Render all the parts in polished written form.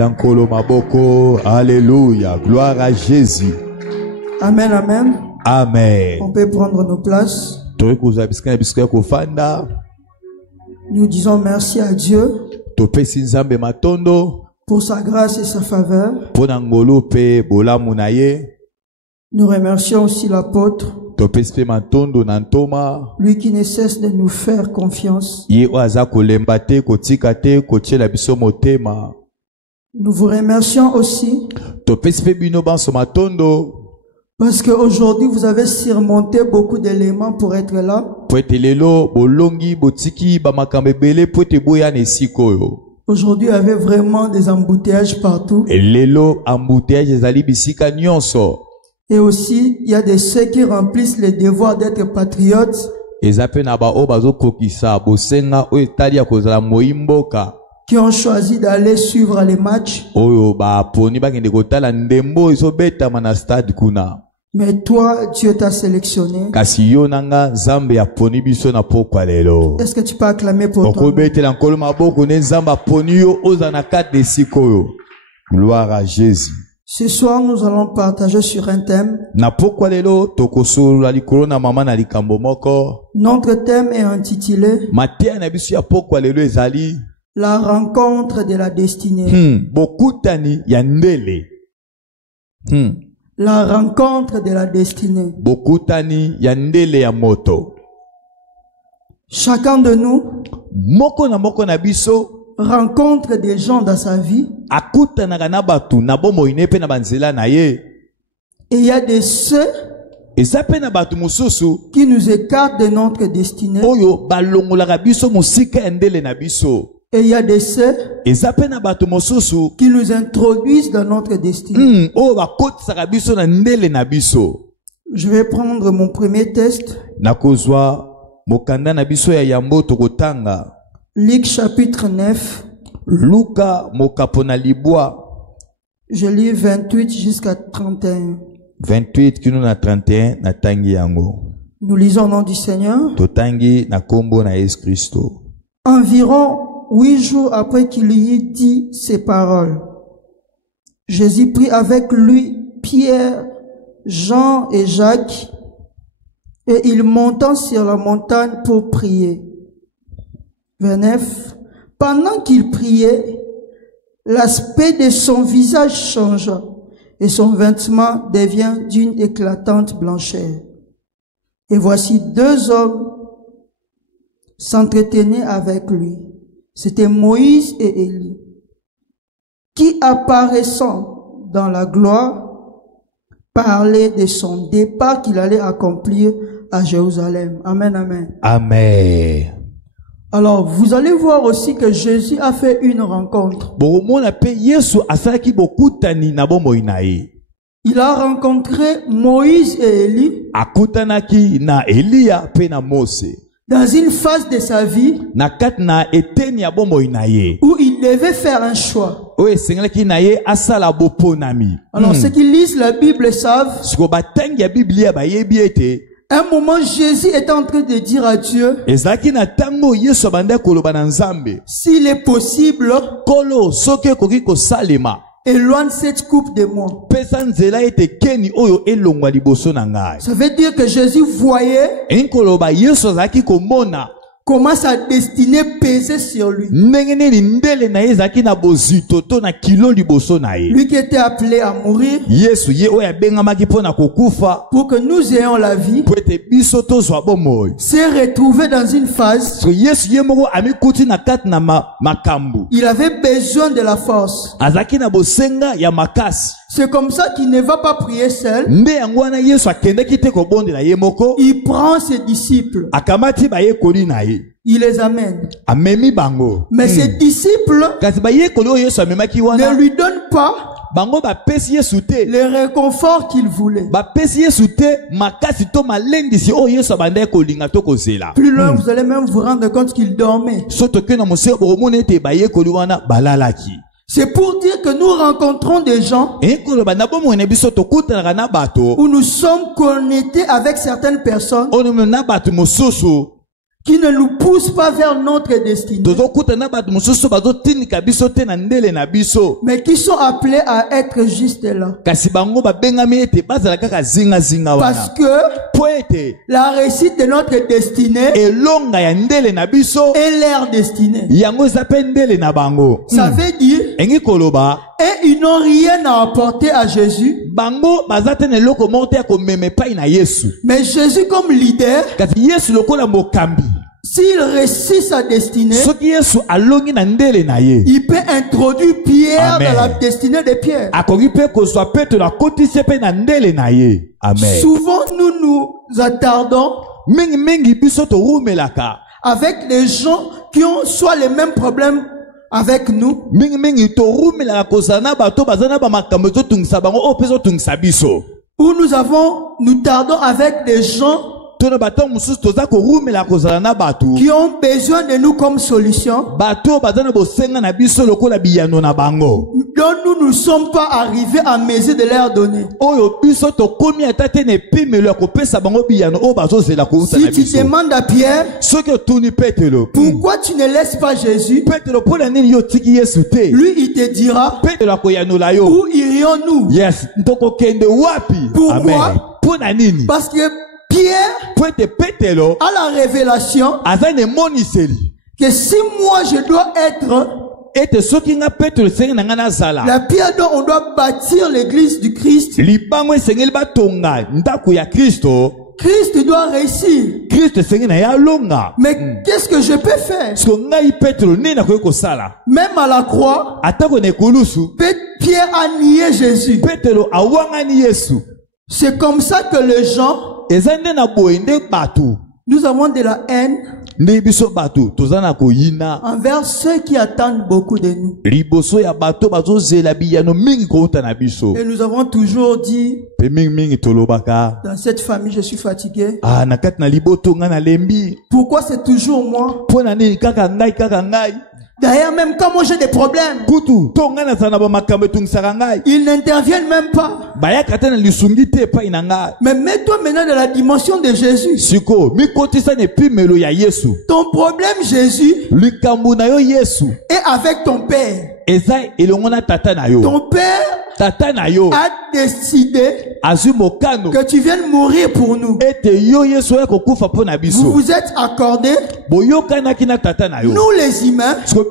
Lankolo maboko. Alléluia. Gloire à Jésus. Amen, amen. Amen. On peut prendre nos places. Nous disons merci à Dieu pour sa grâce et sa faveur. Nous remercions aussi l'apôtre, lui qui ne cesse de nous faire confiance. Nous vous remercions aussi parce qu'aujourd'hui vous avez surmonté beaucoup d'éléments pour être là. Aujourd'hui, il y avait vraiment des embouteillages partout. Et aussi, il y a des ceux qui remplissent le devoir d'être patriotes, qui ont choisi d'aller suivre les matchs. Mais toi, Dieu t'a sélectionné. Est-ce que tu peux acclamer pour toi? Gloire à Jésus. Ce soir, nous allons partager sur un thème. Notre thème est intitulé La rencontre de la destinée. La rencontre de la destinée. Chacun de nous rencontre des gens dans sa vie. Et il y a des ceux qui nous écartent de notre destinée. Et il y a des ceux qui nous introduisent dans notre destinée. Je vais prendre mon premier test. Luc chapitre 9. Je lis 28 jusqu'à 31. 28 qui nous na 31 na tangi yango. Nous lisons au nom du Seigneur. Totangi na kombo na Yesu Christo. Environ 8 jours après qu'il y ait dit ces paroles, Jésus prit avec lui Pierre, Jean et Jacques, et il monta sur la montagne pour prier. 29. Pendant qu'il priait, l'aspect de son visage changea, et son vêtement devient d'une éclatante blancheur. Et voici 2 hommes s'entretenaient avec lui. C'était Moïse et Élie, qui apparaissant dans la gloire, parlaient de son départ qu'il allait accomplir à Jérusalem. Amen, amen. Amen. Alors, vous allez voir aussi que Jésus a fait une rencontre. Il a rencontré Moïse et Élie dans une phase de sa vie où il devait faire un choix. Alors, ceux qui lisent la Bible savent, à un moment, Jésus était en train de dire à Dieu, s'il est possible, éloigne cette coupe de moi. Ça veut dire que Jésus voyait comment sa destinée pesait sur lui. Lui qui était appelé à mourir pour que nous ayons la vie, s'est retrouvé dans une phase. Il avait besoin de la force. C'est comme ça qu'il ne va pas prier seul. Il prend ses disciples. Il les amène. Mais ses disciples ne lui donnent pas le réconfort qu'il voulait. Plus loin, vous allez même vous rendre compte qu'il dormait. C'est pour dire que nous rencontrons des gens où nous sommes connectés avec certaines personnes qui ne nous pousse pas vers notre destinée, mais qui sont appelés à être juste là. Parce que la réussite de notre destinée est leur destinée. Ça veut dire, et ils n'ont rien à apporter à Jésus, mais Jésus comme leader, s'il réussit sa destinée, il peut introduire Pierre dans la destinée de Pierre. Souvent, nous nous attardons avec les gens qui ont soit les mêmes problèmes avec nous, ou nous tardons avec des gens qui ont besoin de nous comme solution, dont nous ne sommes pas arrivés à mesure de leur donner. Si tu demandes à Pierre, pourquoi tu ne laisses pas Jésus, lui il te dira, où irions-nous? Pourquoi? Parce que Pierre a la révélation que si moi je dois être la pierre dont on doit bâtir l'église du Christ, Christ doit réussir. Mais qu'est-ce que je peux faire? Même à la croix, Pierre a nié Jésus. C'est comme ça que les gens, nous avons de la haine envers ceux qui attendent beaucoup de nous. Et nous avons toujours dit, dans cette famille je suis fatigué. Pourquoi c'est toujours moi? D'ailleurs, même quand moi j'ai des problèmes, ils n'interviennent même pas. Mais mets-toi maintenant dans la dimension de Jésus. Ton problème, Jésus, est avec ton Père. Ton Père a décidé que tu viennes mourir pour nous. Vous vous êtes accordés, nous les humains, comme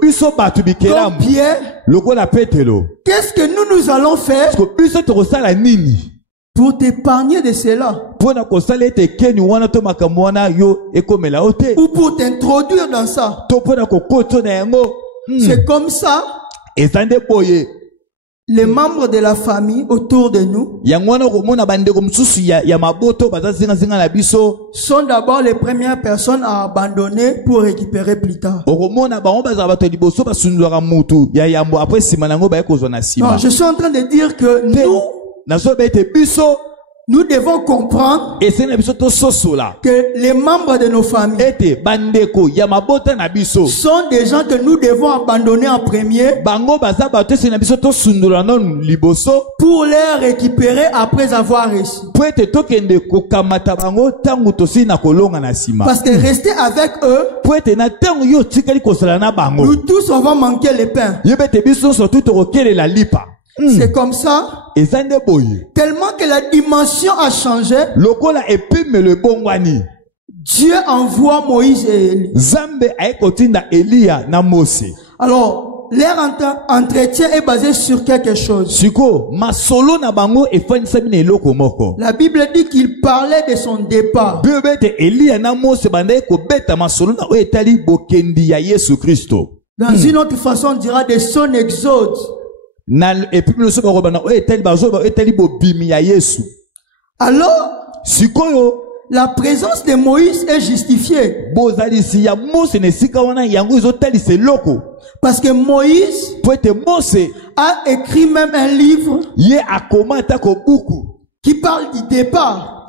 Pierre, qu'est-ce que nous allons faire pour t'épargner de cela, ou pour t'introduire dans ça? C'est comme ça. Les membres de la famille autour de nous sont d'abord les premières personnes à abandonner pour récupérer plus tard. Non, je suis en train de dire que nous devons comprendre que les membres de nos familles sont des gens que nous devons abandonner en premier pour les récupérer après avoir réussi. Parce que rester avec eux, nous tous on va manquer le pain. C'est comme ça. Tellement que la dimension a changé, Dieu envoie Moïse et Élie. Alors, leur entretien est basé sur quelque chose. La Bible dit qu'il parlait de son départ. Dans une autre façon, on dira de son exode. Alors, la présence de Moïse est justifiée. Parce que Moïse a écrit même un livre qui parle du départ.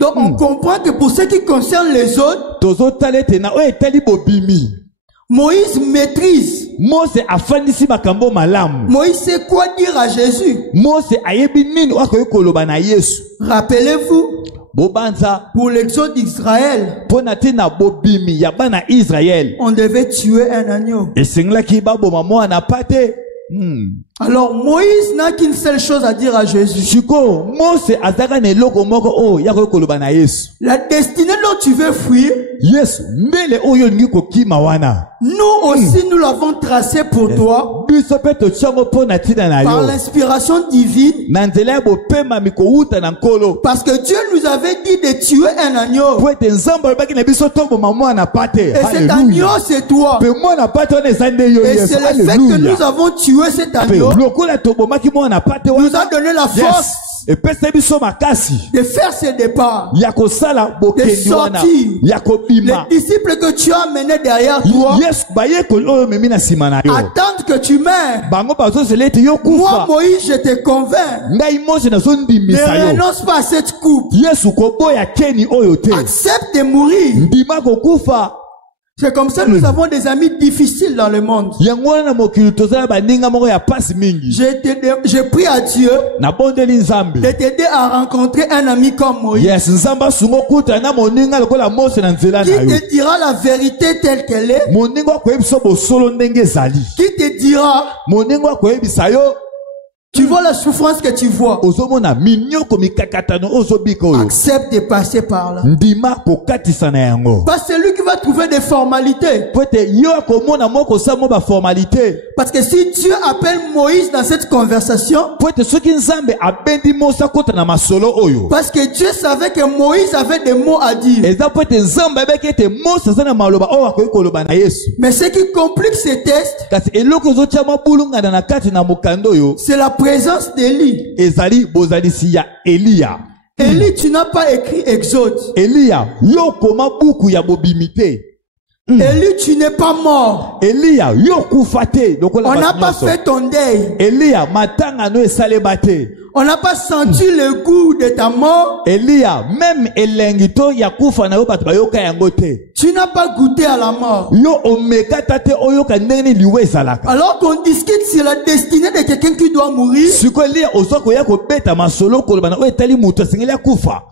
Donc on comprend que pour ce qui concerne les autres, Moïse maîtrise. Moïse sait quoi dire à Jésus. Rappelez-vous, bobanza Pour l'exode d'Israël, pona tina bobimi ya bana Israël on devait tuer un agneau. esenglaki baboma mwana pate. Alors Moïse n'a qu'une seule chose à dire à Jésus. Siko Mose azaka ne loko moko o ya koloba na Yesu. La destinée dont tu veux fuir, Yesu mbele oyo ngi kokima wana. nous aussi nous l'avons tracée pour toi Biso pe to tshongo pona tina na par yo. l'inspiration divine. Na nzela bo pema mikouta na nkolo. Parce que Dieu nous avait dit de tuer un agneau. Po ete nzambe baki na biso to boma mwana pate. Et cet agneau c'est toi. Pe mwana pate on ezande yo Et Yesu. c'est le fait que nous avons tué cet agneau Lokola to bomaki mwana pate nous wana. a donné la force Et pesa biso makasi. de faire ce départ. Yakosala De bokendi wana. sortir. Yakobima. Les disciples que tu as menés derrière toi Yesu baye ko oyo memi na sima na yo. attendent que tu meurs. Bango bazo selete yo Moi, kufa. Moïse, je te convainc. Ngai Mose na zo Ne ndimisa yo. renonce pas à cette coupe. Yesu ko boya keni oyo te. Accepte de mourir. Ndima ko kufa. C'est comme ça que nous avons des amis difficiles dans le monde. Yango wana na mokili tozala baninga moko ya pasi mingi. J'ai pris à Dieu Na bondeli nzambe. de t'aider à rencontrer un ami comme Moïse. Yes, nzamba sungo kuta na moninga lokola Mose na nzela Qui na yo. te dira la vérité telle qu'elle est. Moninga ko yebiso bosolo ndenge ezali. Qui te dira, Moninga ko yebisa yo. tu vois la souffrance que tu vois. Ozomona minyoko mikakatano ozobika oyo. Accepte de passer par là. Ndima ko katisa na yango. Pas celui qui va trouver des formalités. Pote yo komona moko sa mo ba formalité. Parce que si Dieu appelle Moïse dans cette conversation, Pote soki nzambe abendi Mose kota na masolo oyo. parce que Dieu savait que Moïse avait des mots à dire. Eza pote nzambe abeki ete Mose aza na maloba oyo akoki koloba na Yesu. Mais ce qui complique ces tests, Kasi eloko ezotia mabulungana na kati na mokando oyo. c'est la présence d'Élie. Ezali bozalisi ya Elia. Élie, tu n'as pas écrit Exode. Elia yo koma buku ya bobimite. Élie, tu n'es pas mort. Elia yo kufa te lokola On n'a bato pas nyonso. fait ton deuil. Elia matanga no esaleba te. On n'a pas senti le goût de ta mort. Elia même elengi to ya kufa na yo bato bayoka yango te. Tu n'as pas goûté à la mort. Yo omekata te oyoka ndenge liwe ezalaka. Alors qu'on discute sur la destinée de quelqu'un qui doit mourir, Siko Elia ozoko ya kobeta masolo koloba na oyo etali mutu asengeli akufa.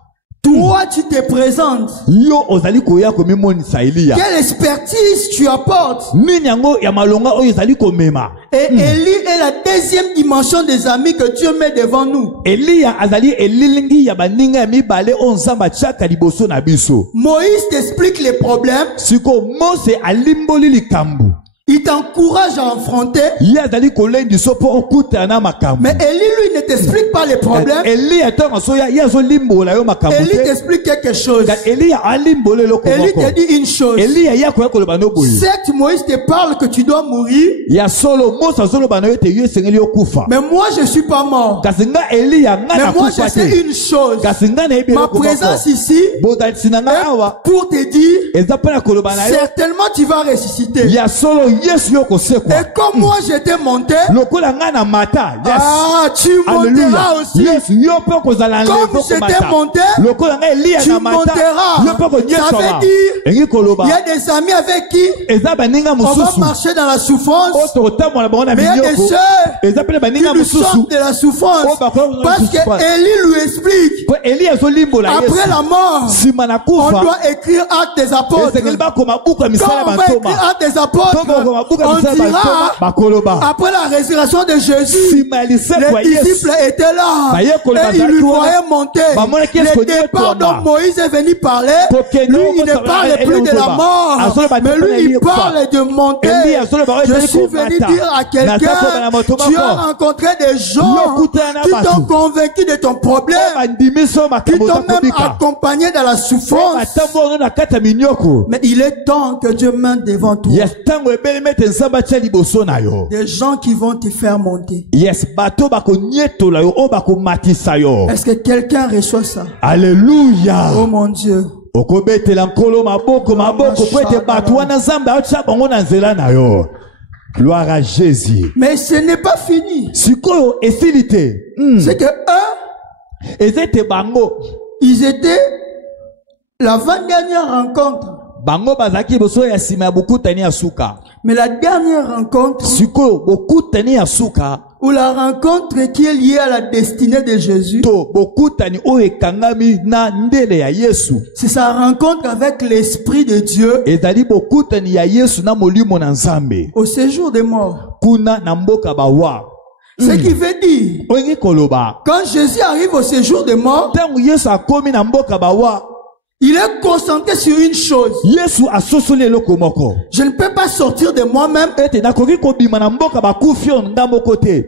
toi tu te présentes. Yo ozali koya komimonisa Elia. Quelle expertise tu apportes. Nini yango ya malonga oyo ezali komema. Et Élie est la deuxième dimension des amis que Dieu met devant nous. Elia azali elilingi ya baninga ya mibale o nzamba tshaka liboso na biso. Moïse t'explique les problèmes. Siko Mose alimboli likambu. Il t'encourage à affronter. Ye azali kolendi so po okutana makambu. Mais Élie, lui, ne t'explique pas les problèmes. Elia tonga so ya yazo limbola yo makambu Élie te. t'explique quelque chose. Elia alimbole loko Élie moko. te dit une chose. Elia ya koya koloba no boye. Certes, Moïse te parle que tu dois mourir. Ya solo Mose azoloba na yo te yo esengeli okufa. Mais moi, je suis pas mort. Kasi nga Elia nga Mais na moi, je kufa sais te. une chose. Kasi nga na yebi Ma loko présence moko. ici, Bodalisi na nga awa. pour te dire, Eza pena koloba na yo. certainement tu vas ressusciter. Ya solo Yesu yo kosekwa. Et comme moi j'étais monté, Lokola nga na mata. Yes. ah, tu Alléluia. monteras aussi. Yes, yo pe kozala Comme nlevo j'étais komata. monté, Lokola nga Elia tu na mata. monteras. Yo pe konyeswa. Ça veut dire, Engi koloba. il y a des amis avec qui Eza baninga on va mususu. marcher dans la souffrance. Oto kotambola bango na Mais il y a des minyoko. sœurs Eza pe qui baninga nous mususu. sortent de la souffrance. Oh, bah, quoi, Parce souffrance. que Élie lui explique, Po Elia azolimbola Yesu. après la mort, Sima na on kufa. doit écrire Actes des apôtres. Ezengeli bakoma buku ya Quand misala on va bantoma. écrire Actes des apôtres, Tongo bakoma buku ya on misala dira, bantoma. Bakoloba. après la résurrection de Jésus, Sima ya lisekwa les Yesu. disciples étaient là Baye koloba et ils lui zaki wana. voyaient monter. Bamonaki Yesu Le konyeba départ toma. dont Moïse est venu parler, Pokeno lui il ne kosaba parle ele plus de la utoba. mort, Azoloba mais tepana lui il ele parle de monter. Eli azoloba Je ezali suis venu komata. dire à quelqu'un, Nazako bana motoba tu ko. as rencontré des gens Lokutana qui batu. t'ont convaincu de ton problème, bandimiso qui makambo t'ont même zakobika. accompagné dans la souffrance. Batambo na kata minyoko. Mais il est temps que Dieu mette devant toi Yes, tango ebeli mete nzamba tia liboso na yo. des gens qui vont te faire monter. Yes, bato bako nyetola yo o bako matisa yo. Est-ce que quelqu'un reçoit ça? Alléluia. Oh mon Dieu. Okobetela nkolo maboko maboko po ete bato wana nzambe aotya bango na nzela na yo. Gloire à Jésus. Mais ce n'est pas fini. Sikoyo esili te. C'est que eux, Ezete bango. ils étaient l'avant-dernière rencontre. Bango bazaki boso ya sima ya bukutani ya suka. Mais la dernière rencontre, siko bokutani ya suka ou la rencontre qui est liée à la destinée de Jésus, to bokutani oyo ekangami na ndele ya Yesu, c'est sa rencontre avec l'Esprit de Dieu ezali bokutani ya Yesu na molimo na Nzambe au séjour des morts. kuna na mboka bawa. Ce qui veut dire, Oyengi koloba quand Jésus arrive au séjour des morts, tangu Yesu akomi na mboka bawa, il est concentré sur une chose. Yesu asosoli eloko moko. Je ne peux pas sortir de moi-même. Ete nakoki kobima na mboka bakufi oyo nga moko te.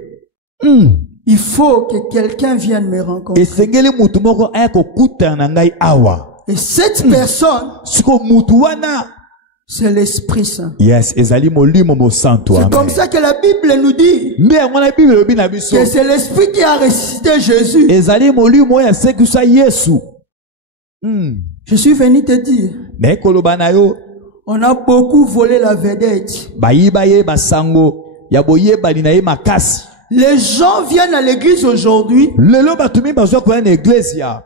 Il faut que quelqu'un vienne me rencontrer. Esengeli mutu moko aya kokutana na ngai awa. Et cette personne, Siko mutu wana, c'est l'Esprit Saint. yes, ezali molimo mo santo. C'est comme ça que la Bible nous dit Nde yango na Bible lobi na biso. que c'est l'Esprit qui a ressuscité Jésus. Ezali molimo ya sekisa Yesu. Je suis venu te dire, Na koloba na yo, on a beaucoup volé la vedette. bayiba ye basango ya boyebani na ye makasi. Les gens viennent à l'église aujourd'hui Lelo batumi bazwa koya na iglesia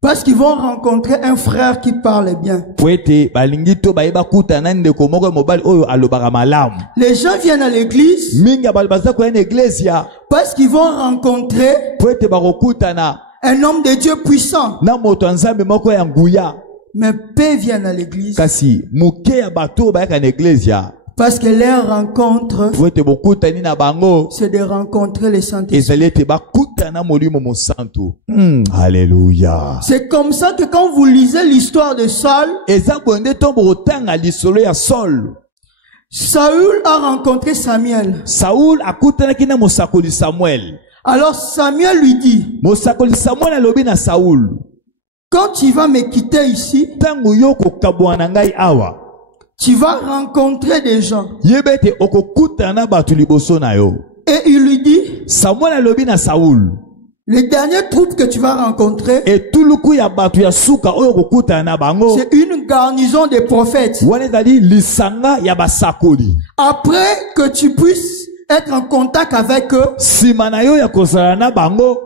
parce qu'ils vont rencontrer un frère qui parle bien. po ete balingi to bayeba kutana ndeko moko ya mobali oyo alobaka malamu. Les gens viennent à l'église Mingi ya bato bazwa koya na iglesia parce qu'ils vont rencontrer po ete bakokutana un homme de Dieu puissant. na moto ya Nzambe moko ya nguya. Mais peu viennent à l'église Kasi muke ya bato bayaka na iglesia parce que leur rencontre, po ete bokutani na bango c'est de rencontrer le Saint-Esprit. ezali ete bakutana molimo mosantu. Alléluia. C'est comme ça que quand vous lisez l'histoire de Saul, Eza bonde tombo otanga lisolo ya Saul. Saül a rencontré Samuel. Saul akutanaki na mosakoli Samuel. Alors Samuel lui dit, Mosakoli Samuel alobi na Saul, quand tu vas me quitter ici, tangu yo kokabwana ngai awa, tu vas rencontrer des gens. yebete okokutana na batu liboso na yo. Et il lui dit, Samuel alobi na Saul, les dernières troupes que tu vas rencontrer, etuluku ya batu ya suka oyo kokutana na bango, c'est une garnison de prophètes. wana ezali lisanga ya basakoli. Après que tu puisses être en contact avec eux, Sima na yo ya kozala na bango,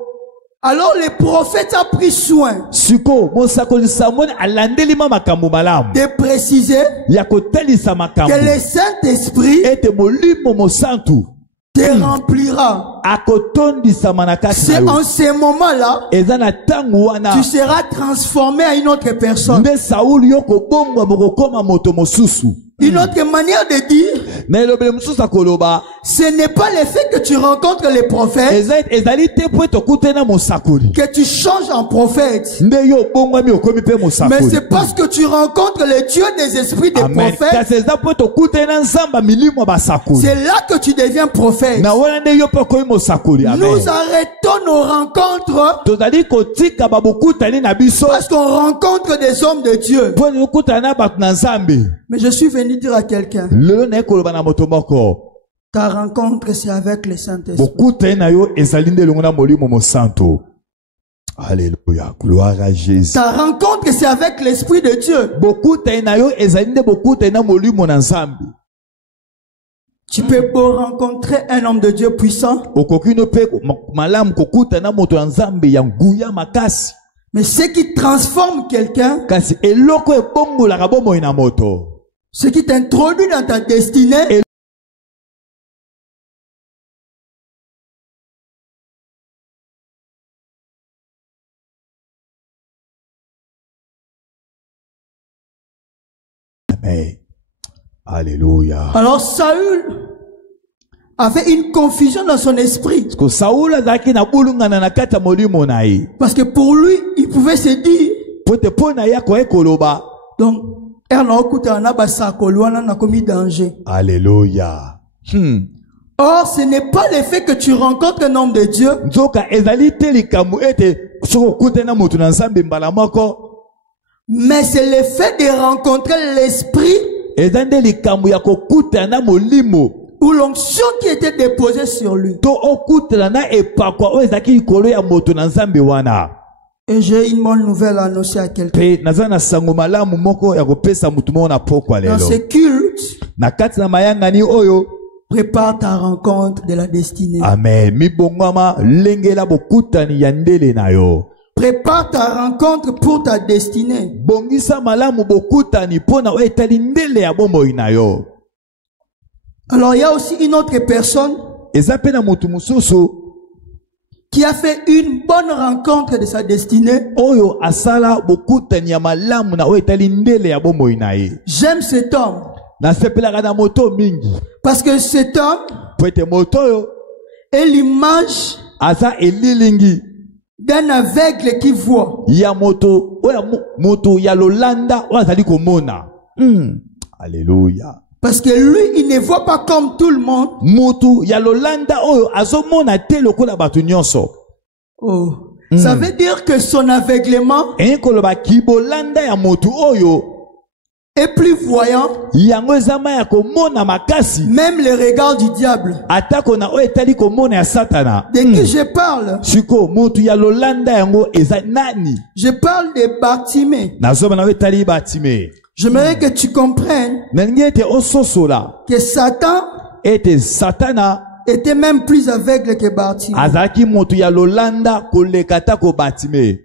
alors le prophète a pris soin siko mosakoli Samuel alandelima makambo malamu de préciser ya kotalisa makambo que le Saint-Esprit ete molimo mosantu te remplira. akotondisama na kati na C'est yo. en ce moment-là Eza na tangu wana tu seras transformé à une autre personne. nde Saul yo kobongwa mokokoma moto mosusu. Une autre manière de dire, Na elobele mosusu akoloba, ce n'est pas le fait que tu rencontres les prophètes ezali te po ete okutana mosakoli que tu changes en prophète. nde yo obongwami okomi mpe Mais mosakoli. c'est parce que tu rencontres le Dieu des esprits des Amen. prophètes. Kasi eza po ete okutana nzamba milimo ya basakoli. C'est là que tu deviens prophète. Na wana nde yo mpe okomi mosakoli. Amen. Nous arrêtons nos rencontres Tozali kotika babokutani na biso parce qu'on rencontre des hommes de Dieu. po ete okutana na bato na Nzambe. Mais je suis venu dire à quelqu'un, Lelo na ye koloba na moto moko, ta rencontre c'est avec le Saint-Esprit. bokutani na yo ezali nde elongo na molimo mosantu. Alléluia. Gloire à Jésus. Ta rencontre c'est avec l'Esprit de Dieu. Bokutani na yo ezali nde bokutani na molimo na Nzambe. Tu peux beau rencontrer un homme de Dieu puissant, Okoki no pe malamu kokutana na moto ya Nzambe ya nguya makasi. mais ce qui transforme quelqu'un, Kasi eloko ebongolaka bomoi na moto, ce qui t'introduit dans ta destinée, Amen. Alléluia. alors Saül avait une confusion dans son esprit. Parce que Saul azaki na bulungana na kati ya molimo na ye. Parce que pour lui, il pouvait se dire, Pote po na ya koye koloba. donc, na commis danger. Alléluia. Or, ce n'est pas le fait que tu rencontres un homme de Dieu, Nzoka ezali te likambo ete soko kutana moto na Nzambe mbala moko. mais c'est le fait de rencontrer l'esprit Eza nde likambo ya kokutana molimo. ou l'onction qui était déposée sur lui. To okutana na epakwa oyo ezalaki likolo ya moto na Nzambe wana. Et j'ai une bonne nouvelle à annoncer à quelqu'un. Pe naza na sango malamu moko ya kopesa mutu moko na pokwa Dans lelo. ce culte, Na kati na mayangani oyo, prépare ta rencontre de la destinée. amen, mibongwama lengela bokutani ya ndele na yo. Prépare ta rencontre pour ta destinée. Bongisa malamu bokutani pona oyo etali ndele ya bomoi na yo. Alors il y a aussi une autre personne eza pe na motu mosusu qui a fait une bonne rencontre de sa destinée. oyo asala bokutani ya malamu na oyo etali ndele ya bomoi na ye. J'aime cet homme Nasepelaka na moto mingi parce que cet homme po ete moto oyo est l'image aza elilingi d'un aveugle qui voit. ya moto oyo moto ya lolanda oyo azali komona. Alléluia. Parce que lui, il ne voit pas comme tout le monde. Moto ya lolanda oyo azomona te lokola bato nyonso. Oh. Ça veut dire que son aveuglement Enkoloba kibolanda ya moto oyo est plus voyant, yango ezama ya komona makasi même les regards du diable. atako na oyo etali komona ya satana. De qui je parle? Siko moto ya lolanda yango eza nani? Je parle de Bartimée. Nazoma na oyo etali Batime. J'aimerais que tu comprennes Nalingi ete ososola que Satan ete satana était même plus aveugle que Bartimée. azaki moto ya lolanda koleka ta ko Batime.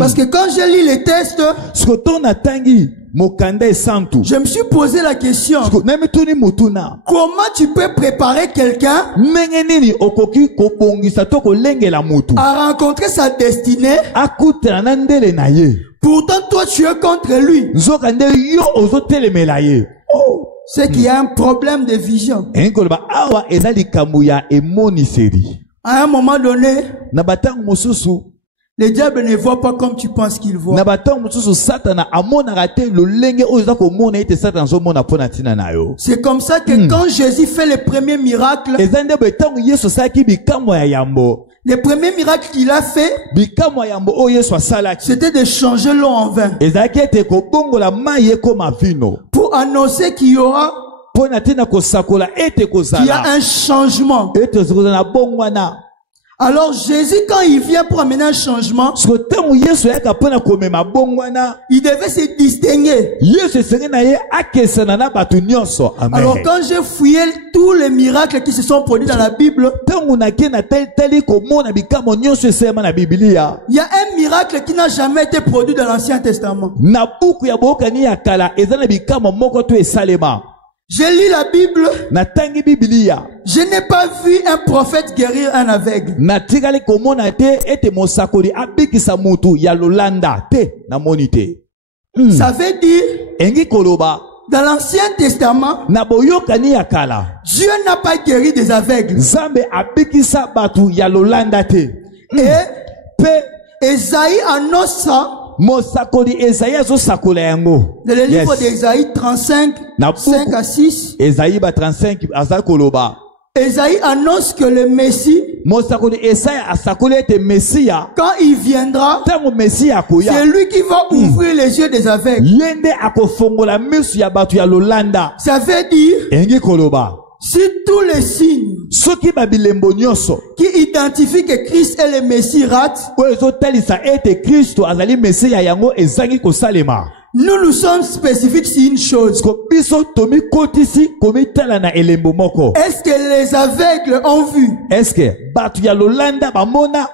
Parce que quand j'ai lu les textes, Siko tona tangi mokanda esantu. je me suis posé la question, Siko namituni mutuna. comment tu peux préparer quelqu'un Ndenge nini okoki kobongisa to kolengela motu à rencontrer sa destinée? akutana na ndele na ye. Pourtant, toi, tu es contre lui. Nzoka nde yo ozotelemela ye. Oh. C'est qu'il y a un problème de vision. Enkoloba awa eza likambo ya emoniseri. À un moment donné, Na batango mosusu le diable ne voit pas comme tu penses qu'il voit. na batango mosusu satana amonaka te lolenge oyo eza komona ete satana azomona mpo na ntina na yo. C'est comme ça que quand Jésus fait le premier miracle, Eza nde boye ntango Yesu asalaki bikamwa ya yambo. le premier miracle qu'il a fait, Bikamwa ya yambo oyo Yesu asalaki c'était de changer l'eau en vin. ezalaki ete kobongola mai ekoma vino Pour annoncer qu'il y aura, mpo na ntina kosakola ete qu'il y a kozala un changement. ete ozokozala na bongwana. Alors Jésus, quand il vient pour amener un changement, Siko ntango Yesu ayaka mpo na komema bongwana, il devait se distinguer. Yesu esengeli na ye akesana na bato nyonso. Amen. Alors quand j'ai fouillé tous les miracles qui se sont produits dans la Bible, Ntango nake na tali komona bikamwa nyonso esalema na Biblia, il y a un miracle qui n'a jamais été produit dans l'Ancien Testament. na buku ya boyokani ya kala eza na bikamwa moko to esalema. J'ai lu la Bible, Natangi Biblia, je n'ai pas vu un prophète guérir un aveugle. natikali komona te ete mosakoli abikisa mutu ya lolanda te na moni te. Ça veut dire, Engi koloba dans l'Ancien Testament, na boyokani ya kala Dieu n'a pas guéri des aveugles. Nzambe abikisa batu ya lolanda te. Et Pe Esaïe annonce ça mosakoli Esaïe azosakola yango. dans le livre Yes. d'Esaïe 35, Na 5 buku à 6. Esaïe ba 35 aza koloba. Esaïe annonce que le Messie, Mosakoli Esaïe asakoli ete Mesia quand il viendra, tango Mesia akoya. c'est lui qui va ouvrir les yeux des aveugles. Yende akofongola misu ya batu ya lolanda. Ça veut dire, Engi koloba. si tous les signes Soki babilembo nyonso qui identifient que Christ est le Messie ratent, oyo ezotalisa ete Kristo azali Mesia yango ezangi kosalema. nous sommes spécifiques sur une chose. Ko biso tomikotisi komitala na elembo moko. Est-ce que les aveugles ont vu? Est-ce que batu ya lolanda bamona?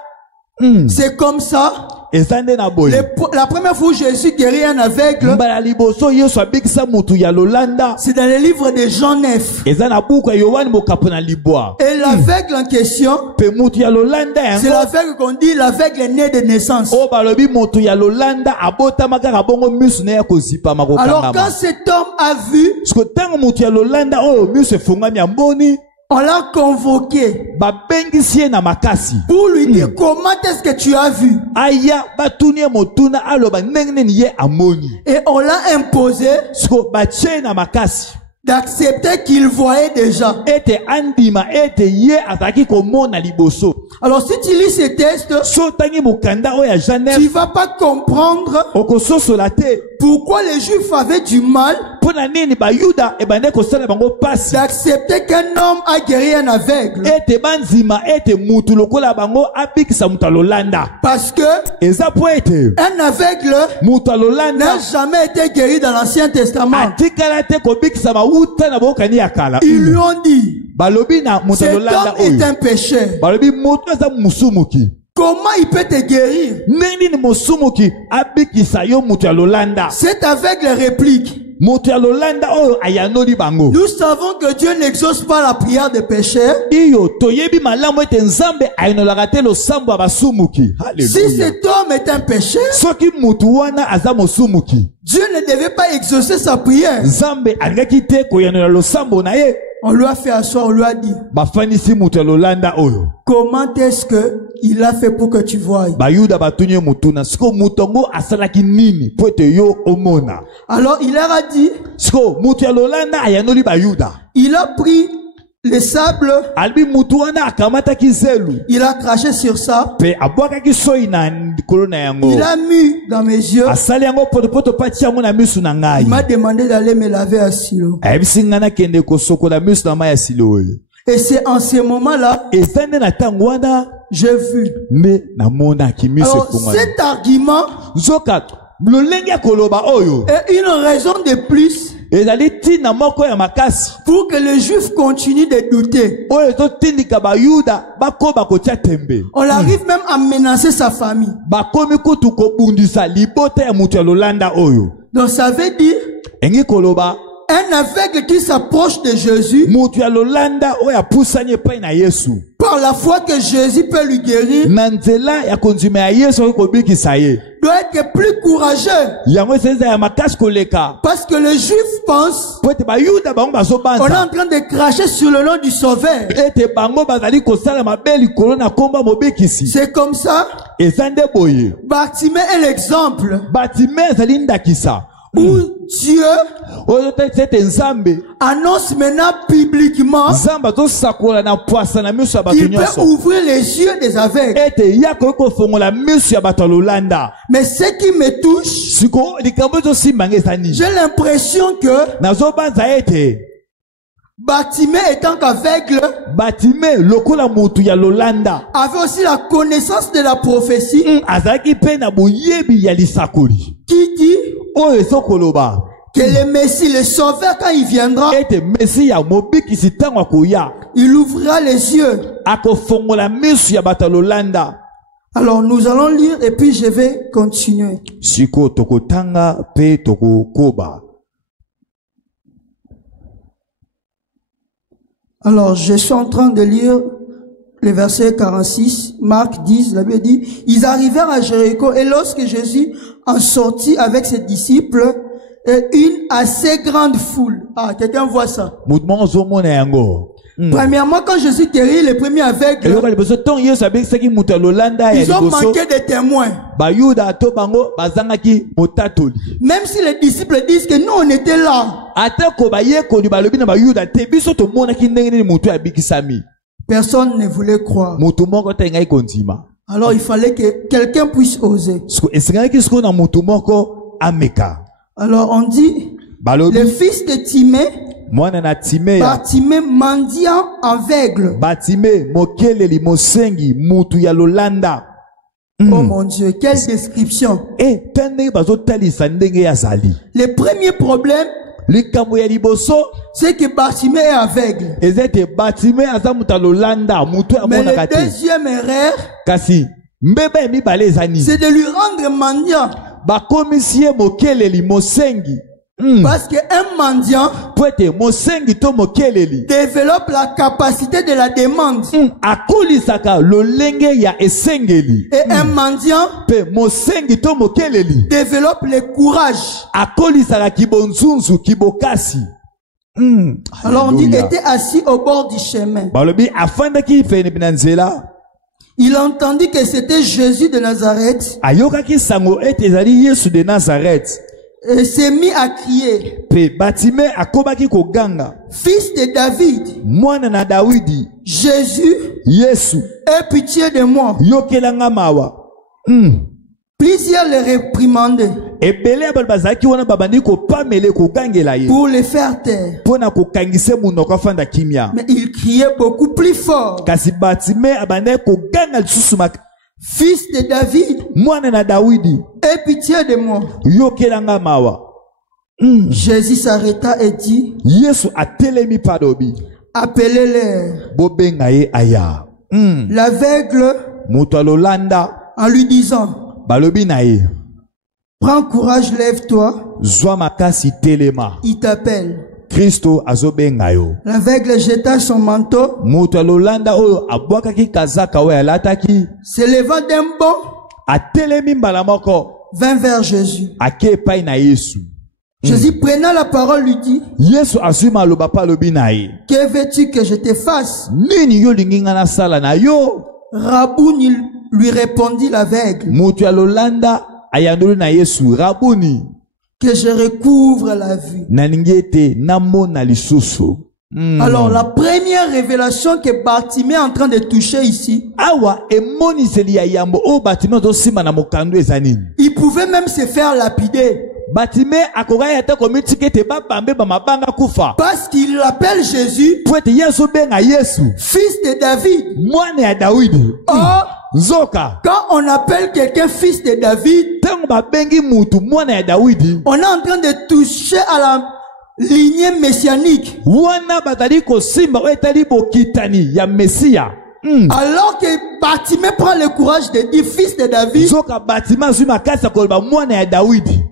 C'est comme ça. Ezande na boye. La première fois où Jésus guérit un aveugle, Mbala liboso Yesu abikisa mutu ya lolanda. c'est dans le livre de Jean 9. Eza na buku ya Yohane mokapo na libwa. Et l'aveugle en question, Pe mutu ya lolanda c'est yango. l'aveugle qu'on dit l'aveugle né de naissance. O balobi mutu ya lolanda abotama kaka bongo misu na ya kozipama Alors kokangama. quand cet homme a vu, Siko tango mutu ya lolanda oyo misu efungami ya mboni. on l'a convoqué Babengisi ye na makasi. pour lui dire comment est-ce que tu as vu. Aya batuni ye motuna aloba ndenge nini ye amoni. Et on l'a imposé Siko batie na makasi. d'accepter qu'il voyait déjà. Ete andima ete ye azaki komona liboso. Alors si tu lis ces textes, So tangi mukanda oyo ya Jeanne tu vas pas comprendre okososola te. pourquoi les Juifs avaient du mal Pona nini bayuda ebande kosala bango pasi. d'accepter qu'un homme a guéri un aveugle. Ete banzima ete mutu lokola bango abikisa mutu alolanda. Parce que Eza po ete un aveugle mutu alolanda n'a jamais été guéri dans l'Ancien Testament. atikala te kobikisa bauta na bokani ya kala. Ils lui ont dit, Balobi na mutu cet alolanda homme est oyo. un pécheur. Balobi mutu eza musumuki. Comment il peut te guérir? Ndenge nini musumuki abikisa yo mutu alolanda. Cet aveugle réplique, moto ya lolanda oyo ayanoli bango. Nous savons que Dieu n'exauce pas la prière des pécheurs. Iyo toyebi malamu ete nzambe ayinolaka te losambo ya basumuki. Si cet homme est un pécheur, soki mutu wana aza mosumuki, Dieu ne devait pas exaucer sa prière. nzambe alingaki te koyanola losambo na ye. On lui a fait asseoir, on lui a dit, bafanisi mutu ya lolanda oyo. comment est-ce que il a fait pour que tu voies? Bayuda batunye mutuna siko mutongo asalaki nini po ete yo omona. Alors il leur a dit, siko mutu ya lolanda ayanoli bayuda. il a pris le sable, albi mutu wana akamataki zelu, il a craché sur ça, pe abwakaki soyi na likolo na yango, il a mis dans mes yeux, asali yango potopoto pati yango na misu na ngai. il m'a demandé d'aller me laver à Silo. ayebisi ngai nakende kosokola misu na mai ya Siloe. Et c'est en ce moment-là, eza nde na ntango wana j'ai vu. nde namonaki misu Alors efungwani. cet argument nzoka lolenge ya koloba oyo est une raison de plus ezali ntina moko ya makasi pour que les Juifs continuent de douter. oyo ezotindika bayuda bakoba kotia tembe. On arrive même à menacer sa famille. bakomi kutu kobundisa libota ya mutu ya lolanda oyo. Donc ça veut dire engi koloba un aveugle qui s'approche de Jésus mutu ya lolanda oyo apusani epai na Yesu par la foi que Jésus peut lui guérir na nzela ya konzima ya Yesu oyo kobikisa ye. doit être plus courageux. yango eza ya makasi koleka Parce que les Juifs pensent po ete bayuda bango on est en bazobanza train de cracher sur le nom du Sauveur. ete bango bazali kosala mabe likolo na komba mobikisi. C'est comme ça. eza nde boye Bartimée est l'exemple batime ezali ndakisa où Dieu oyo ete nzambe annonce maintenant publiquement nzambe azosakola na pwasa na miso ya bato qu'il peut nyonso ouvrir les yeux des aveugles. ete ya koki kofongola miso ya bato ya lolanda. Mais ce qui me touche, siko likambo ezosimba nge eza nini? j'ai l'impression que nazobanza ete Bartimée étant qu'aveugle batime lokola mutu ya lolanda avait aussi la connaissance de la prophétie azalaki mpe na boyebi ya lisakoli qui dit oyo ezokoloba que le Messie, le Sauveur, quand il viendra, ete mesi ya mobikisi ntango akoya il ouvrira les yeux. akofongola miso ya bato ya lolanda. Alors nous allons lire et puis je vais continuer. siko tokotanga mpe tokokoba. Alors je suis en train de lire le verset 46, Marc 10, la Bible dit, ils arrivèrent à Jéricho et lorsque Jésus en sortit avec ses disciples, une assez grande foule. Ah, quelqu'un voit ça? Premièrement, quand Jésus guérit les premiers aveugles, ils ont manqué de témoins. Même si les disciples disent que nous on était là, personne ne voulait croire. Alors il fallait que quelqu'un puisse oser. Alors on dit, le fils de Timée, Bartimée mendiant aveugle. Oh mon Dieu, quelle description. Le premier problème, c'est que Bartimée est aveugle. Mais la deuxième erreur, c'est de lui rendre mendiant. Parce qu'un mendiant développe la capacité de la demande. Et un mendiant développe le courage. Alors on dit, il était assis au bord du chemin. Il entendit que c'était Jésus de Nazareth. Et s'est mis à crier, fils de David, Jésus, aie pitié de moi. Plusieurs le réprimandaient pour le faire taire. Mais il criait beaucoup plus fort, fils de David, aie pitié de moi. Jésus s'arrêta et dit, appelez-les. L'aveugle, en lui disant, Prends courage, lève-toi. Zwa makasi telema. Il t'appelle. Kristo azobenga yo. L'aveugle jeta son manteau. Moto ya lolanda oyo abwakaki kazaka oyo alataki. Se levant d'un bond, Atelemi mbala moko. vint vers Jésus. Ake epai na Yesu. Jésus prenant la parole lui dit, Yesu azwi maloba pa alobi na ye. que veux-tu que je te fasse? Nini yo lingi nga nasala na yo? Rabouni, lui répondit l'aveugle, Moto ya lolanda ayandoli na Yesu. Rabuni. que je recouvre la vue. Nalingi ete namona lisusu. Alors la première révélation que Bartimée est en train de toucher ici, Awa emoniseli ya yambo o Bartimée ozosimba na mokando ezanini. il pouvait même se faire lapider. Bartimée akokaki ata komitiki ete babambe bamabanga kufa. Parce qu'il appelle Jésus, Po ete Yesu benga Yesu. fils de David. Mwana ya Dawidi. Or, Nzoka. quand on appelle quelqu'un fils de David, Tango babengi mutu mwana ya Dawidi. on est en train de toucher à la lignée messianique. Wana batali kosimba o etali bokitani ya Mesia. Alors que Bartimée prend le courage de dire fils de David, Nzoka Bartimée azwi makasi koloba mwana ya Dawidi.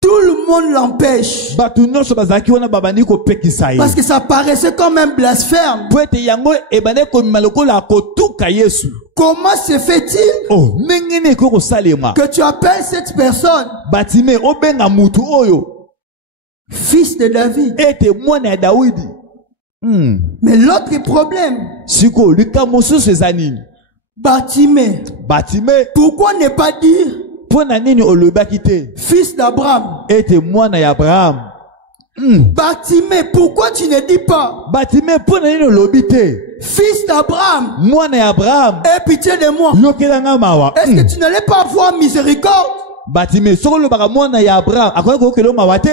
tout le monde l'empêche. Batu nyonso bazalaki wana babandi kopekisa ye. Parce que ça paraissait comme un blasphème. Po ete yango ebande komima lokola akotuka Yesu. Comment se fait-il Oh, ndenge nini ekoki kosalema? que tu appelles cette personne Bartimée obenga mutu oyo fils de David? ete mwana ya Dawidi. Mais l'autre problème, Siko likambo mosusu eza nini? Bartimée, Bartimée pourquoi ne pas dire mpo na nini olobaki te fils d'Abraham? ete mwana ya Abraham? Bartimée, pourquoi tu ne dis pas Bartimée mpo na nini olobi te fils d'Abraham? mwana ya Abraham? Aie pitié de moi. Yokelanga mawa. Est-ce que tu n'allais pas avoir miséricorde? Bartimée soko olobaka mwana ya Abraham akoki kokela mawa te?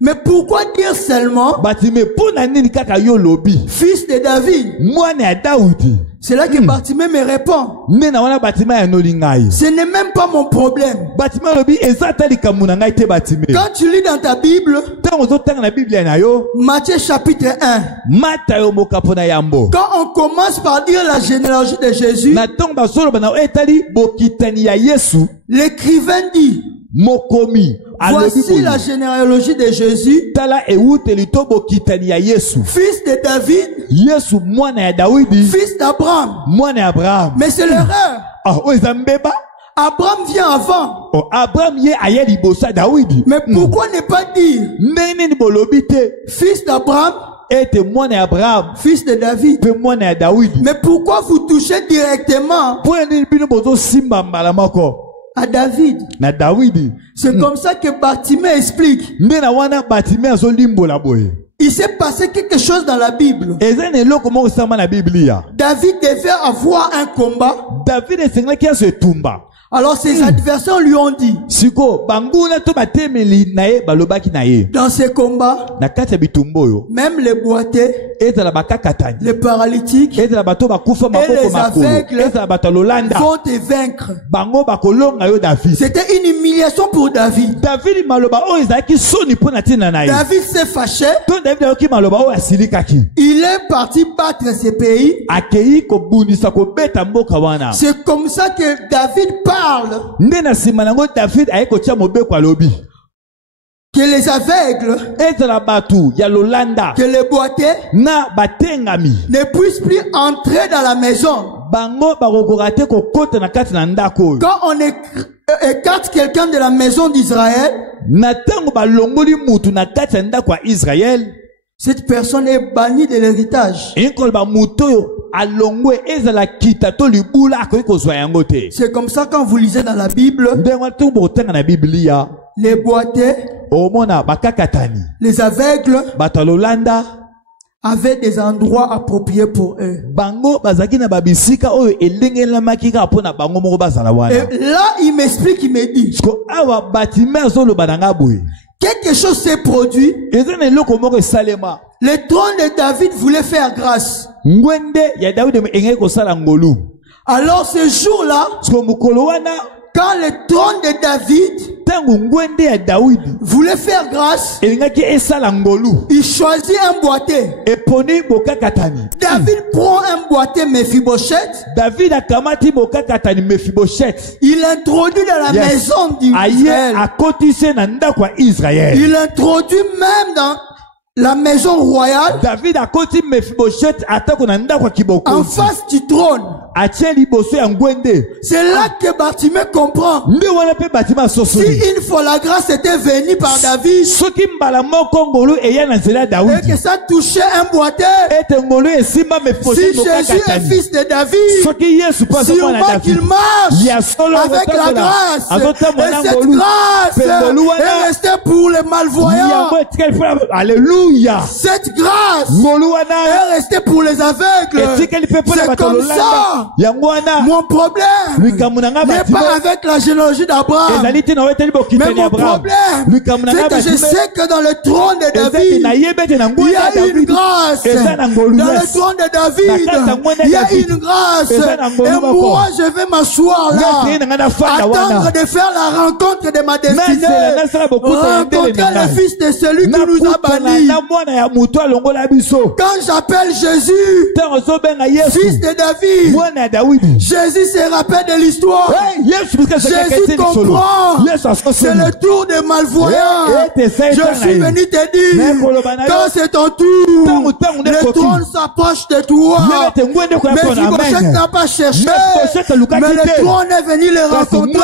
Mais pourquoi dire seulement Bartimée mpo na nini kaka yo lobi fils de David? mwana ya Daudi? C'est là que Bartimée me répond. Nde na wana Bartimée ayandoli ngai. Ce n'est même pas mon problème. Bartimée alobi eza ata likambo na ngai te Bartimée. Quand tu lis dans ta Bible, Ntango ozotanga na Biblia na yo, Matthieu chapitre 1, mata yo mokapo na yambo. quand on commence par dire la généalogie de Jésus, Na ntongo bazoloba na etali bokitani ya Yesu, l'écrivain dit, mokomi alobi voici boye. la généalogie de Jésus, Tala ewuteli to bokitani ya Yesu. fils de David, Yesu mwana ya Dawidi, fils d'Abraham. mwana ya Abraham. Mais c'est l'erreur. Ah, o eza mbeba. Abraham vient avant. Oh, Abraham ye aye liboso ya Dawidi. Mais pourquoi ne pas dire Ndenge nini bolobi te fils d'Abraham, ete mwana ya Abraham fils de David? mpe mwana ya Dawidi? Mais pourquoi vous touchez directement Po nini bino bozosimba mbala moko à David? na Dawidi? C'est comme ça que Bartimée explique. Nde na wana Bartimée azolimbola boye. Il s'est passé quelque chose dans la Bible. Eza na eloko moko esama na Biblia. David devait avoir un combat. David esengelaki azo etumba. Alors ses adversaires lui ont dit, Siko banguna to batemeli na ye balobaki na ye. dans ces combats, Na kati ya bitumba oyo même les boités, ezala bakakatani, les paralytiques ezala bato bakufa et maboko les makolo, aveugles ezala bato ya lolanda, vont te vaincre. bango bakolonga yo David. C'était une humiliation pour David. David maloba oyo ezalaki soni mpo na ntina na ye. David s'est fâché. To David ayoki maloba oyo asilikaki. Il est parti battre ce pays. Akei kobundisa kobeta mboka wana. C'est comme ça que David parle. Nde na nsima nango David aye kotia mobeko alobi. Que les aveugles, Ezala batu ya lolanda que les boités na batengami. ne puissent plus entrer dans la maison. Bango bakokoka te kokota na kati na ndako oyo. Quand on écarte quelqu'un de la maison d'Israël, Na tango balongoli mutu na kati ya ndako ya Israël, cette personne est bannie de l'héritage. inkoloba mutu oyo alongwe ezala kita to libula akoki kozwa yango te. C'est comme ça quand vous lisez dans la Bible, Ndenge wana ntango bokotanga na Biblia, les boités, omona bakakatani, les aveugles bato ya lolanda, avaient des endroits appropriés pour eux. bango bazaki na babisika oyo elengelamaki kaka mpo na bango moko bazala wana. Et là, il m'explique, il me dit, Siko awa Bartimée azoloba na nga boye. quelque chose s'est produit. Eza na eloko moko esalema. Le trône de David voulait faire grâce. Ngwende ya Dawidi engeki kosala ngolu. Alors ce jour-là, Siko mokolo wana quand le trône de David voulait faire grâce, il choisit un boîtier. David prend un boîtier Mephibosheth. Il introduit dans la maison d'Israël. Il introduit même dans la maison royale, en face du trône. C'est là que Bartimée comprend. Si une fois la grâce était venue par David, et que ça touchait un boîtier, si Jésus est fils de David, sûrement qu'il marche avec la grâce. Et cette grâce est restée pour les malvoyants. Alléluia. Cette grâce est restée pour les aveugles. C'est comme ça. Mon problème n'est pas avec la généalogie d'Abraham. Mais mon problème, c'est que je sais que dans le trône de David, il y a une grâce. Dans le trône de David, il y a une grâce. Et moi, je vais m'asseoir là, attendre de faire la rencontre de ma destinée, rencontrer le fils de celui qui nous a bannis. Quand j'appelle Jésus, fils de David, Jésus se rappelle de l'histoire. Jésus comprend. C'est le tour des malvoyants. Je suis venu te dire, quand c'est ton tour, le trône s'approche de toi. Mais Mephibosheth n'a pas cherché, mais le trône est venu les rencontrer.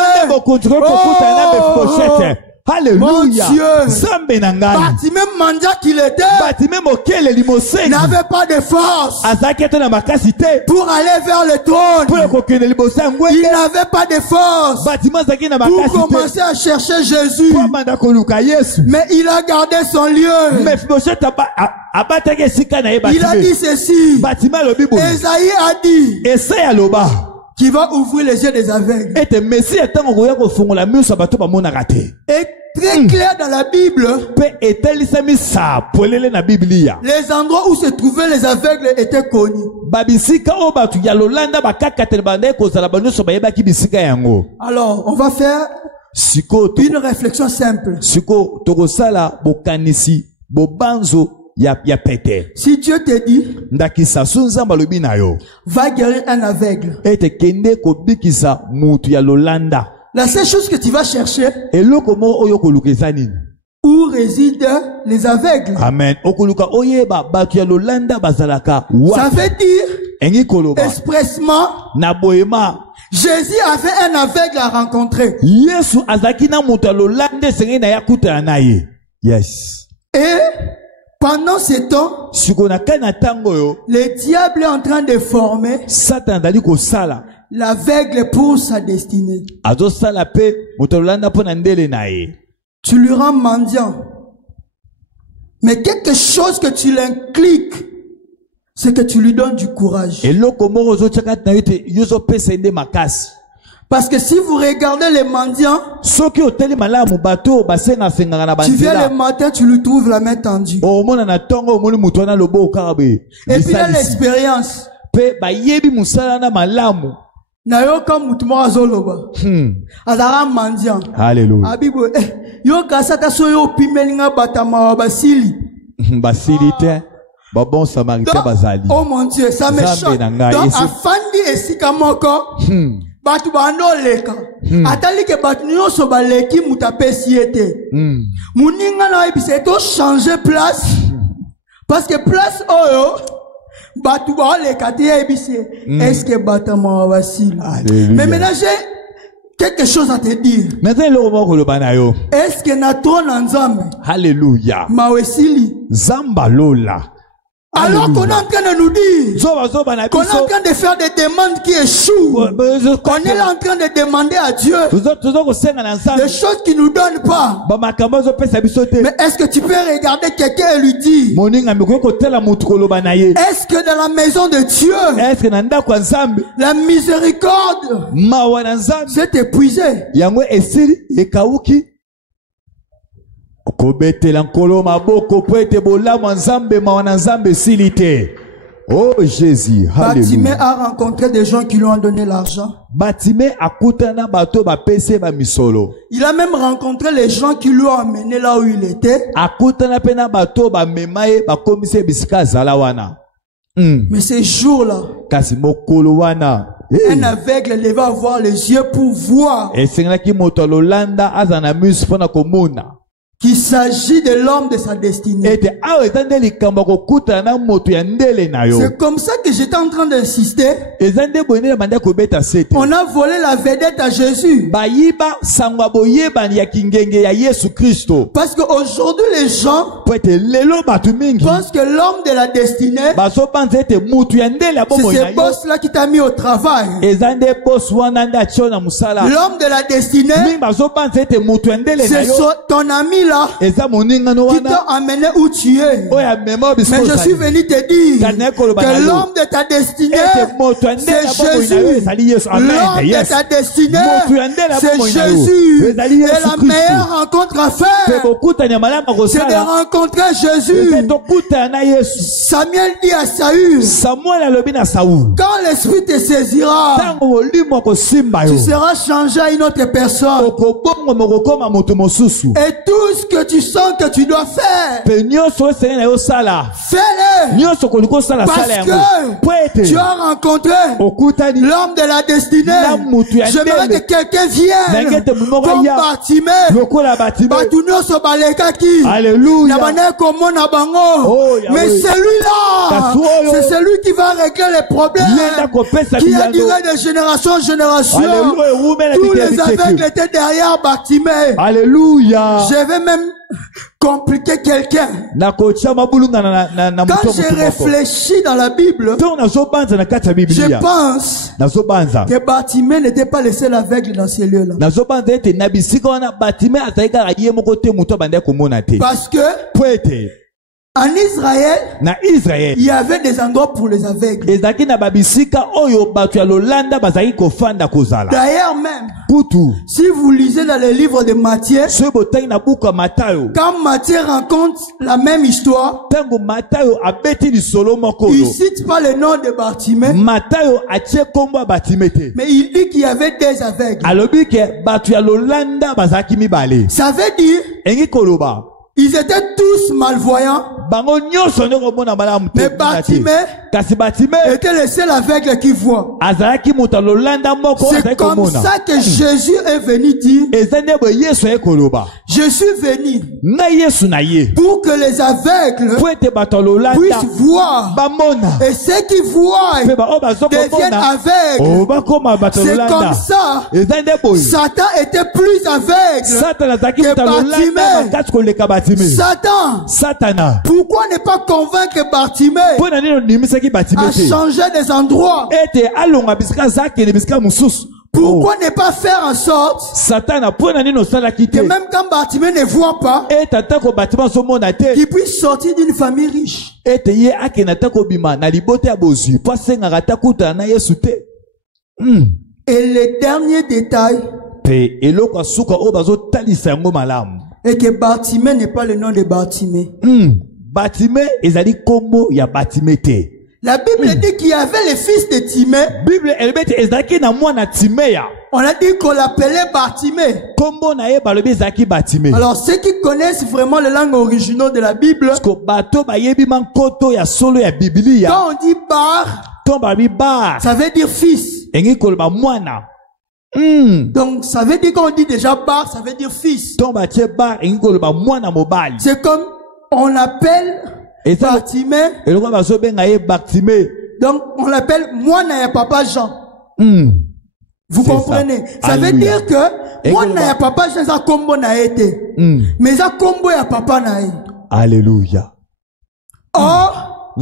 Alléluia. Bartimée mendiant qu'il était, n'avait pas de force pour aller vers le trône. Il n'avait pas de force pour commencer à chercher Jésus. Mais il a gardé son lieu. Il a dit ceci. Esaïe a dit qui va ouvrir les yeux des aveugles. Et très clair dans la Bible, les endroits où se trouvaient les aveugles étaient connus. Alors, on va faire une réflexion simple. Si Dieu te dit, va guérir un aveugle, la seule chose que tu vas chercher, où résident les aveugles. Amen. Ça veut dire expressement, Jésus avait un aveugle à rencontrer. Yes. Et pendant ce temps, le diable est en train de former l'aveugle pour sa destinée. Tu lui rends mendiant. Mais quelque chose que tu l'incliques, c'est que tu lui donnes du courage. Parce que si vous regardez les mendiants, tu viens le matin, tu lui trouves la main tendue. Et puis là, l'expérience. Nayoka mutumo azoloba. Azara mendiant. Alléluia. Abibo yo kasata soyo pimelinga batama basili. Basilité. Bon samaritain bazali. Oh mon Dieu, ça me choque. Donc afandi esika moko. Batu bando leka. Atali ke batu nyonso baleki mutapesi ete. Muninga na ebise to changer place. Parce que place oyo batu ba leka te ebise. Est-ce que batama wasili? Mais maintenant j'ai quelque chose à te dire. Est-ce que na trône nzambe? Alléluia. Mawesili. Zamba lola. Alors qu'on est en train de nous dire qu'on est en train de faire des demandes qui échouent. On est là en train de demander à Dieu des choses qu'il ne nous donne pas. Mais est-ce que tu peux regarder quelqu'un et lui dire, est-ce que dans la maison de Dieu, la miséricorde s'est épuisée? Kobetela nkolo maboko po ete bolamu nzambe mawana nzambe silite Oh Jésus, Bartimée Alléluia. a rencontré des gens qui lui ont donné l'argent. Bartimée akutana bato ba pese ba misolo. Il a même rencontré les gens qui lui ont amené là où il était. Akutana pena bato ba memaye ba komise bisika zalawana. Mais ces jours-là, Kasi mokolo wana. un aveugle devait avoir les yeux pour voir Esengaki moto lolanda azana mus pona komona. qu'il s'agit de l'homme de sa destinée. Ete awo etande likambo kokuta na moto ya ndele na yo. C'est comme ça que j'étais en train d'insister. Ezande boyene banda kobeta sete. On a volé la vedette à Jésus. Bayiba sangwa boyeba ya kingenge ya Yesu Kristo. Parce qu'aujourd'hui, les gens Poete lelo batu mingi. pensent que l'homme de la destinée, Baso panze ete mutu ya ndele c'est abomo na ce yo. boss-là qui t'a mis au travail. Ezande boss wana nda chona musala. L'homme de la destinée, Mingi baso panze ete mutu ya ndele na c'est yo. ton ami là Eza moninga no qui wana. t'a amené où tu es. Oya memo bisko. Mais je suis venu te dire que l'homme de ta destinée, c'est Jésus. L'homme de ta destinée, c'est Jésus. Et la meilleure rencontre à faire, c'est de rencontrer Jésus. Samuel dit à Saül, quand l'Esprit te saisira, tu seras changé à une autre personne. Et tout ce que tu sens que tu dois faire, fais-le. Parce que tu as rencontré l'homme de la destinée. J'aimerais que quelqu'un vienne comme Bartimée. Alléluia. Mais celui-là, c'est celui qui va régler les problèmes qui a duré de génération en génération. Tous les aveugles étaient derrière Bartimée. Alléluia. Je vais même compliquer quelqu'un. Quand j'ai réfléchi dans la Bible, je pense que Bartimée n'était pas le seul aveugle dans ces lieux-là. Parce que en Israël, il y avait des endroits pour les aveugles. D'ailleurs même, si vous lisez dans les livres de Matthieu, quand Matthieu rencontre la même histoire, il cite pas le nom de Bartimée, mais il dit qu'il y avait des aveugles. Ça veut dire ils étaient tous malvoyants. Mais Bartimée était le seul aveugle qui voit. C'est comme ça que Jésus est venu dire, je suis venu pour que les aveugles puissent voir. Et ceux qui voient deviennent aveugles. C'est comme ça. Satan était plus aveugle que Bartimée. Satan, pourquoi ne pas convaincre Bartimée à changer des endroits? Pourquoi ne pas faire en sorte que même quand Bartimée ne voit pas, qu'il puisse sortir d'une famille riche? Et le dernier détail est que Bartimée n'est pas le nom de Bartimée. Bartimée ezali kombo ya Bartimée te. La Bible dit qu'il y avait le fils de Timée. Bible elbete ezaki na mwana Timéa. On a dit qu'on l'appelait Bartimée. Kombo na ye balobi ezaki Bartimée. Alors ceux qui connaissent vraiment les langues originales de la Bible, parce que bato bayebi man koto ya solo ya Biblia. Quand on dit bar, ça veut dire fils. Engi koloba mwana. Donc ça veut dire qu'on dit déjà bar, ça veut dire fils. C'est comme on appelle Bartimée. Donc on l'appelle Mwana ya Papa Jean. Vous comprenez? Ça veut dire que Mwana ya Papa Jean ça combo na été. Mais ça combo ya Papa na ye. Alléluia. Or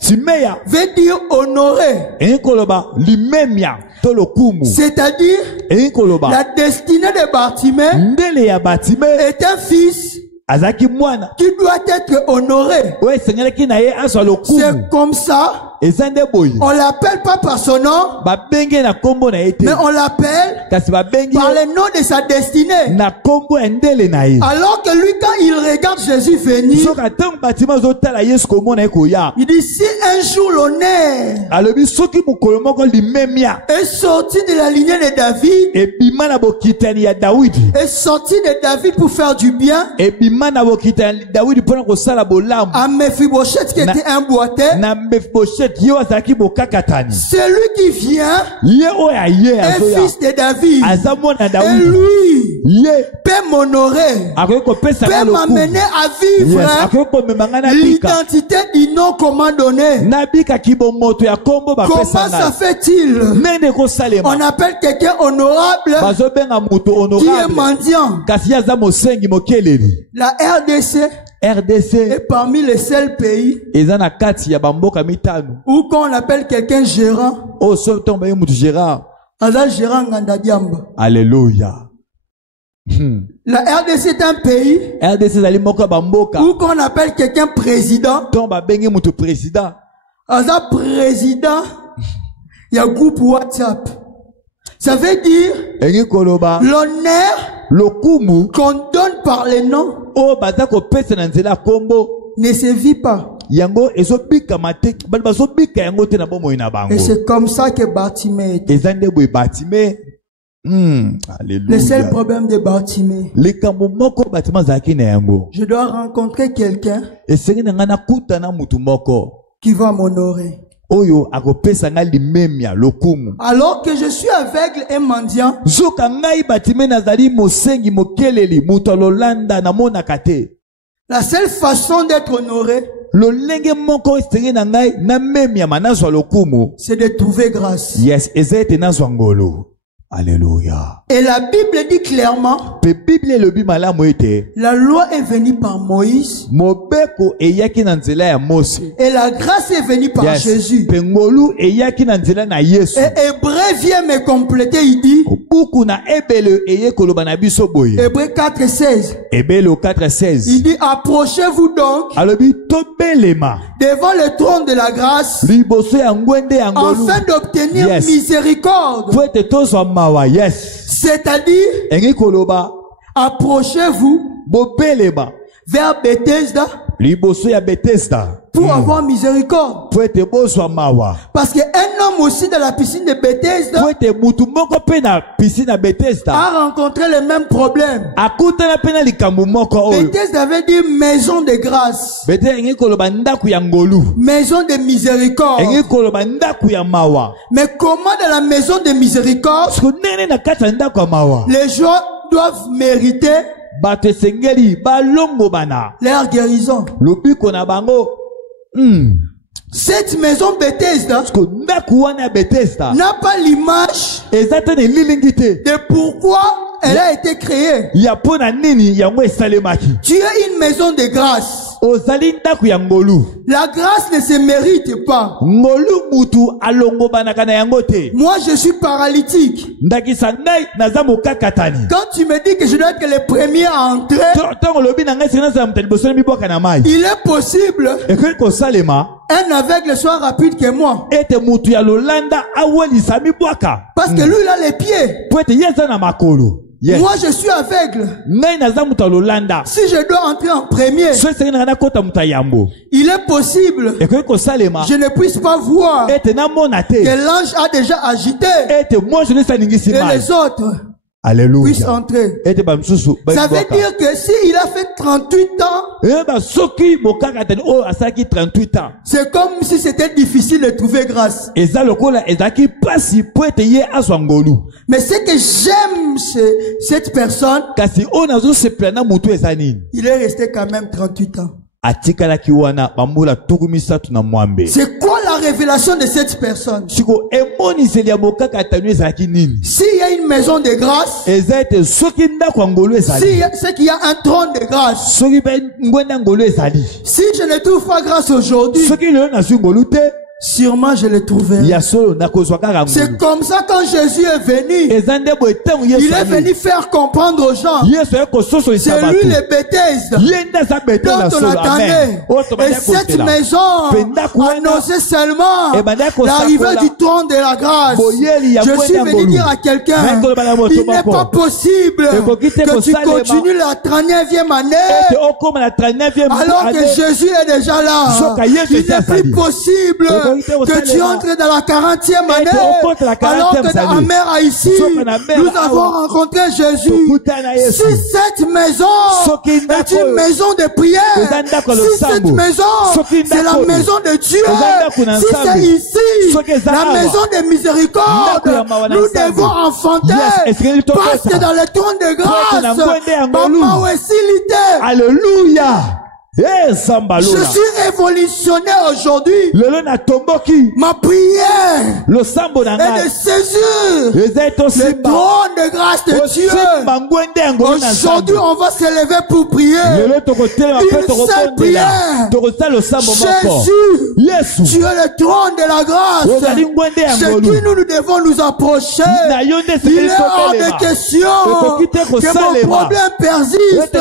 Timée veut dire honorer. C'est-à-dire la destinée de Bartimée est un fils qui doit être honoré. C'est comme ça ezande boye On l'appelle pas par son nom, ba benge na kombo na ete mais on l'appelle kasi ba bengi par le nom de sa destinée. na kombo endele na ye Alors que lui, quand il regarde Jésus venir, soka tango batima zotala Yesu komona ekoya il dit, si un jour l'honneur alobi soki mokolo moko limemia est sorti de la lignée de David, ebima na bokitani ya Dawidi est sorti de David pour faire du bien, ebima na bokitani ya Dawidi mpona kosala bolamu à Mephibosheth qui était un boiteux, na Mephibosheth ye azalaki bokakatani celui qui vient ye oyo aye est azoya fils de David. aza mwana Et Dawidi lui ye peut m'honorer, akoki kopesa nga peut lokumu m'amener à vivre yes akoki komema nga na bika l'identité du nom qu'on m'a donné. nabikaki bomoto ya kombo Comment bapesa ça ngai fait-il? ndenge On ekosalema appelle quelqu'un honorable bazobenga moto qui est honorable mendiant. kasi ye aza mosengi mokeleli La RDC RDC est parmi les seuls pays eza na kati ya bamboka mitano où quand on appelle quelqu'un gérant, oyo so ntongo baye moto Gérard Aza gérant Nganda Diamba. alléluia La RDC est un pays RDC ezali moko ya bamboka où quand on appelle quelqu'un président, ntongo babengi moto président Aza président, il y a groupe WhatsApp. Ça veut dire engi koloba l'honneur lokumu qu'on donne par les noms oyo baza kopesa na nzela ya kombo ne se vit pas. yango ezobikama te bato bazobika yango te na bomoi na bango Et c'est comme ça que Bartimée était. eza nde boye Bartimée Le seul alléluia problème de Bartimée, likambo moko Bartimée azalaki na yango je dois rencontrer quelqu'un esengi na ngai nakutana mutu moko qui va m'honorer. oyo akopesa ngai limemia lokumu Alors que je suis aveugle et mendiant, zoka ngai Bartimée nazali mosengi mokeleli moto alolanda namonaka te la seule façon d'être honoré, lolenge moko esengi na ngai namemiama nazwa lokumu c'est de trouver grâce. yes eza ete nazwa ngolu alléluia Et la Bible dit clairement, pe bible elobi malamu ete la loi est venue par Moïse mobeko eyaki na nzela ya Mose et la grâce est venue par yes Jésus. pe ngolu eyaki na nzela na Yesu Et Hébreu vient me compléter, il dit, buku na ebele eye koloba na biso boye Hébreu 4,16, ebele 4:16 il dit, approchez-vous donc alobi tobelema devant le trône de la grâce liboso ya ngwende ya ngolu afin d'obtenir Yes. miséricorde. po ete tozwa mawa yes C'est-à-dire, engi koloba approchez-vous bobelema vers Bethesda liboso ya Bethesda pour avoir miséricorde. po ete bozwa mawa Parce qu'un homme aussi dans la piscine de Bethesda po ete mutu moko mpe na pisine ya Bethesda a rencontré les mêmes problèmes. akutana mpe na likambo moko oyo Bethesda veut dire maison de grâce, Bethesda engi koloba ndako ya ngolu maison de miséricorde. engi koloba ndako ya mawa Mais comment dans la maison de miséricorde, siko nene na kati ya ndako ya mawa les gens doivent mériter bato esengeli balongobana leur guérison. lobiko na bango Cette maison Bethesda siko ndako wana ya Bethesda n'a pas l'image eza te na elilingi te de pourquoi elle a été créée. ya mpo na nini yango esalemaki Tu es une maison de grâce. ozali ndako ya ngolu La grâce ne se mérite pas. ngolu mutu alongobanaka na yango te Moi, je suis paralytique. ndakisa ngai naza mokakatani Quand tu me dis que je dois être le premier à entrer, ntango olobi na ngai seki nazala moto ya liboso na mibwaka na mai il est possible ekoki kosalema un aveugle soit rapide que moi. ete mutu ya lolanda awelisa mibwaka Parce que lui, il a les pieds. po ete ye aza na makolo yes Moi, je suis aveugle. ngai naza moto ya lolanda Si je dois entrer en premier, so esengeli ngai nakota moto ya yambo il est possible ekoki kosalema je ne puisse pas voir ete namona te que l'ange a déjà agité ete moi je nesaningisi et mai les autres puissent alléluia entrer. ete bamisusu Ça veut dire que s'il a fait 38 ans, eyeba soki mokakatani oyo asalaki 38 ans c'est comme si c'était difficile de trouver grâce. eza lokola ezalaki pasi po ete ye azwa ngolu Mais ce que j'aime chez cette personne, kasi oyo nazosepela na motu eza nini il est resté quand même 38 ans. atikalaki wana bambula tuku misatu na mwambe C'est quoi la révélation de cette personne? siko emoniseli ya mokakatani ezalaki nini S'il y a une maison de grâce, eza ete soki ndako ya ngolu ezali c'est qu'il y a un trône de grâce. soki mpe ngwenda ngolu ezali Si je ne trouve pas grâce aujourd'hui, soki lelo nazwi ngolu te sûrement je le trouverai. C'est comme ça quand Jésus est venu. Il est venu faire comprendre aux gens. C'est lui le Bethesda dont on attendait. Et cette maison annonçait seulement l'arrivée du trône de la grâce. Je suis venu dire à quelqu'un, il n'est pas possible que tu continues la 39e année alors que Jésus est déjà là. Il n'est plus possible que tu entres dans la 40e année alors que dans la mer Haïti, nous avons rencontré Jésus. Si cette maison est une maison de prière, si cette maison c'est la maison de Dieu, si c'est ici la maison de miséricorde, nous devons enfanter parce que dans le trône de grâce, maman aussi l'idée. Alléluia. Je suis révolutionné aujourd'hui. Ma prière est de saisir le trône de grâce de Dieu. Aujourd'hui, on va se lever pour prier. Une seule prière. Jésus, tu es le trône de la grâce. C'est qui nous devons nous approcher. Il est hors de question que mon problème persiste.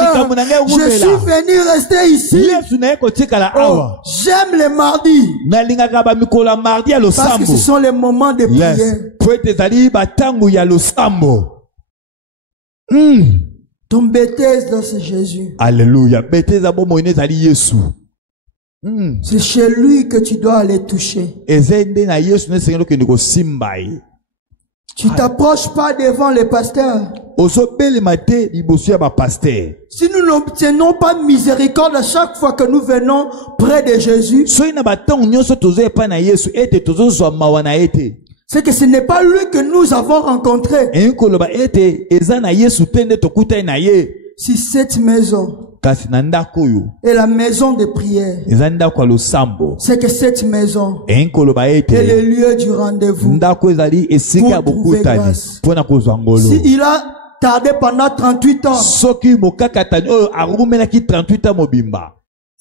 Je suis venu rester ici. Oh, j'aime les mardis parce que ce sont les moments de prière. Ton Bethesda, c'est Jésus. Alléluia. C'est chez lui que tu dois aller toucher. Tu t'approches pas devant les pasteurs. Si nous n'obtenons pas de miséricorde à chaque fois que nous venons près de Jésus, c'est que ce n'est pas lui que nous avons rencontré. Si cette maison est la maison de prière, c'est que cette maison est le lieu du rendez-vous pour trouver grâce. Si il a tardé pendant 38 ans,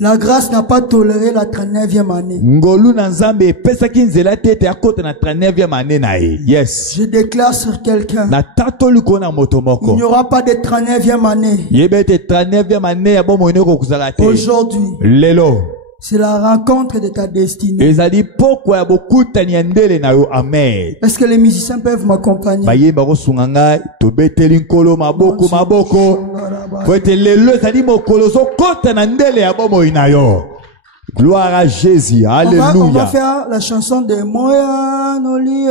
la grâce n'a pas toléré la 39e année. Yes. Je déclare sur quelqu'un, il n'y aura pas de 39e année. Aujourd'hui, c'est la rencontre de ta destinée. Est-ce que les musiciens peuvent m'accompagner? Gloire à Jésus. Alléluia. On va faire la chanson de Moya Nolie.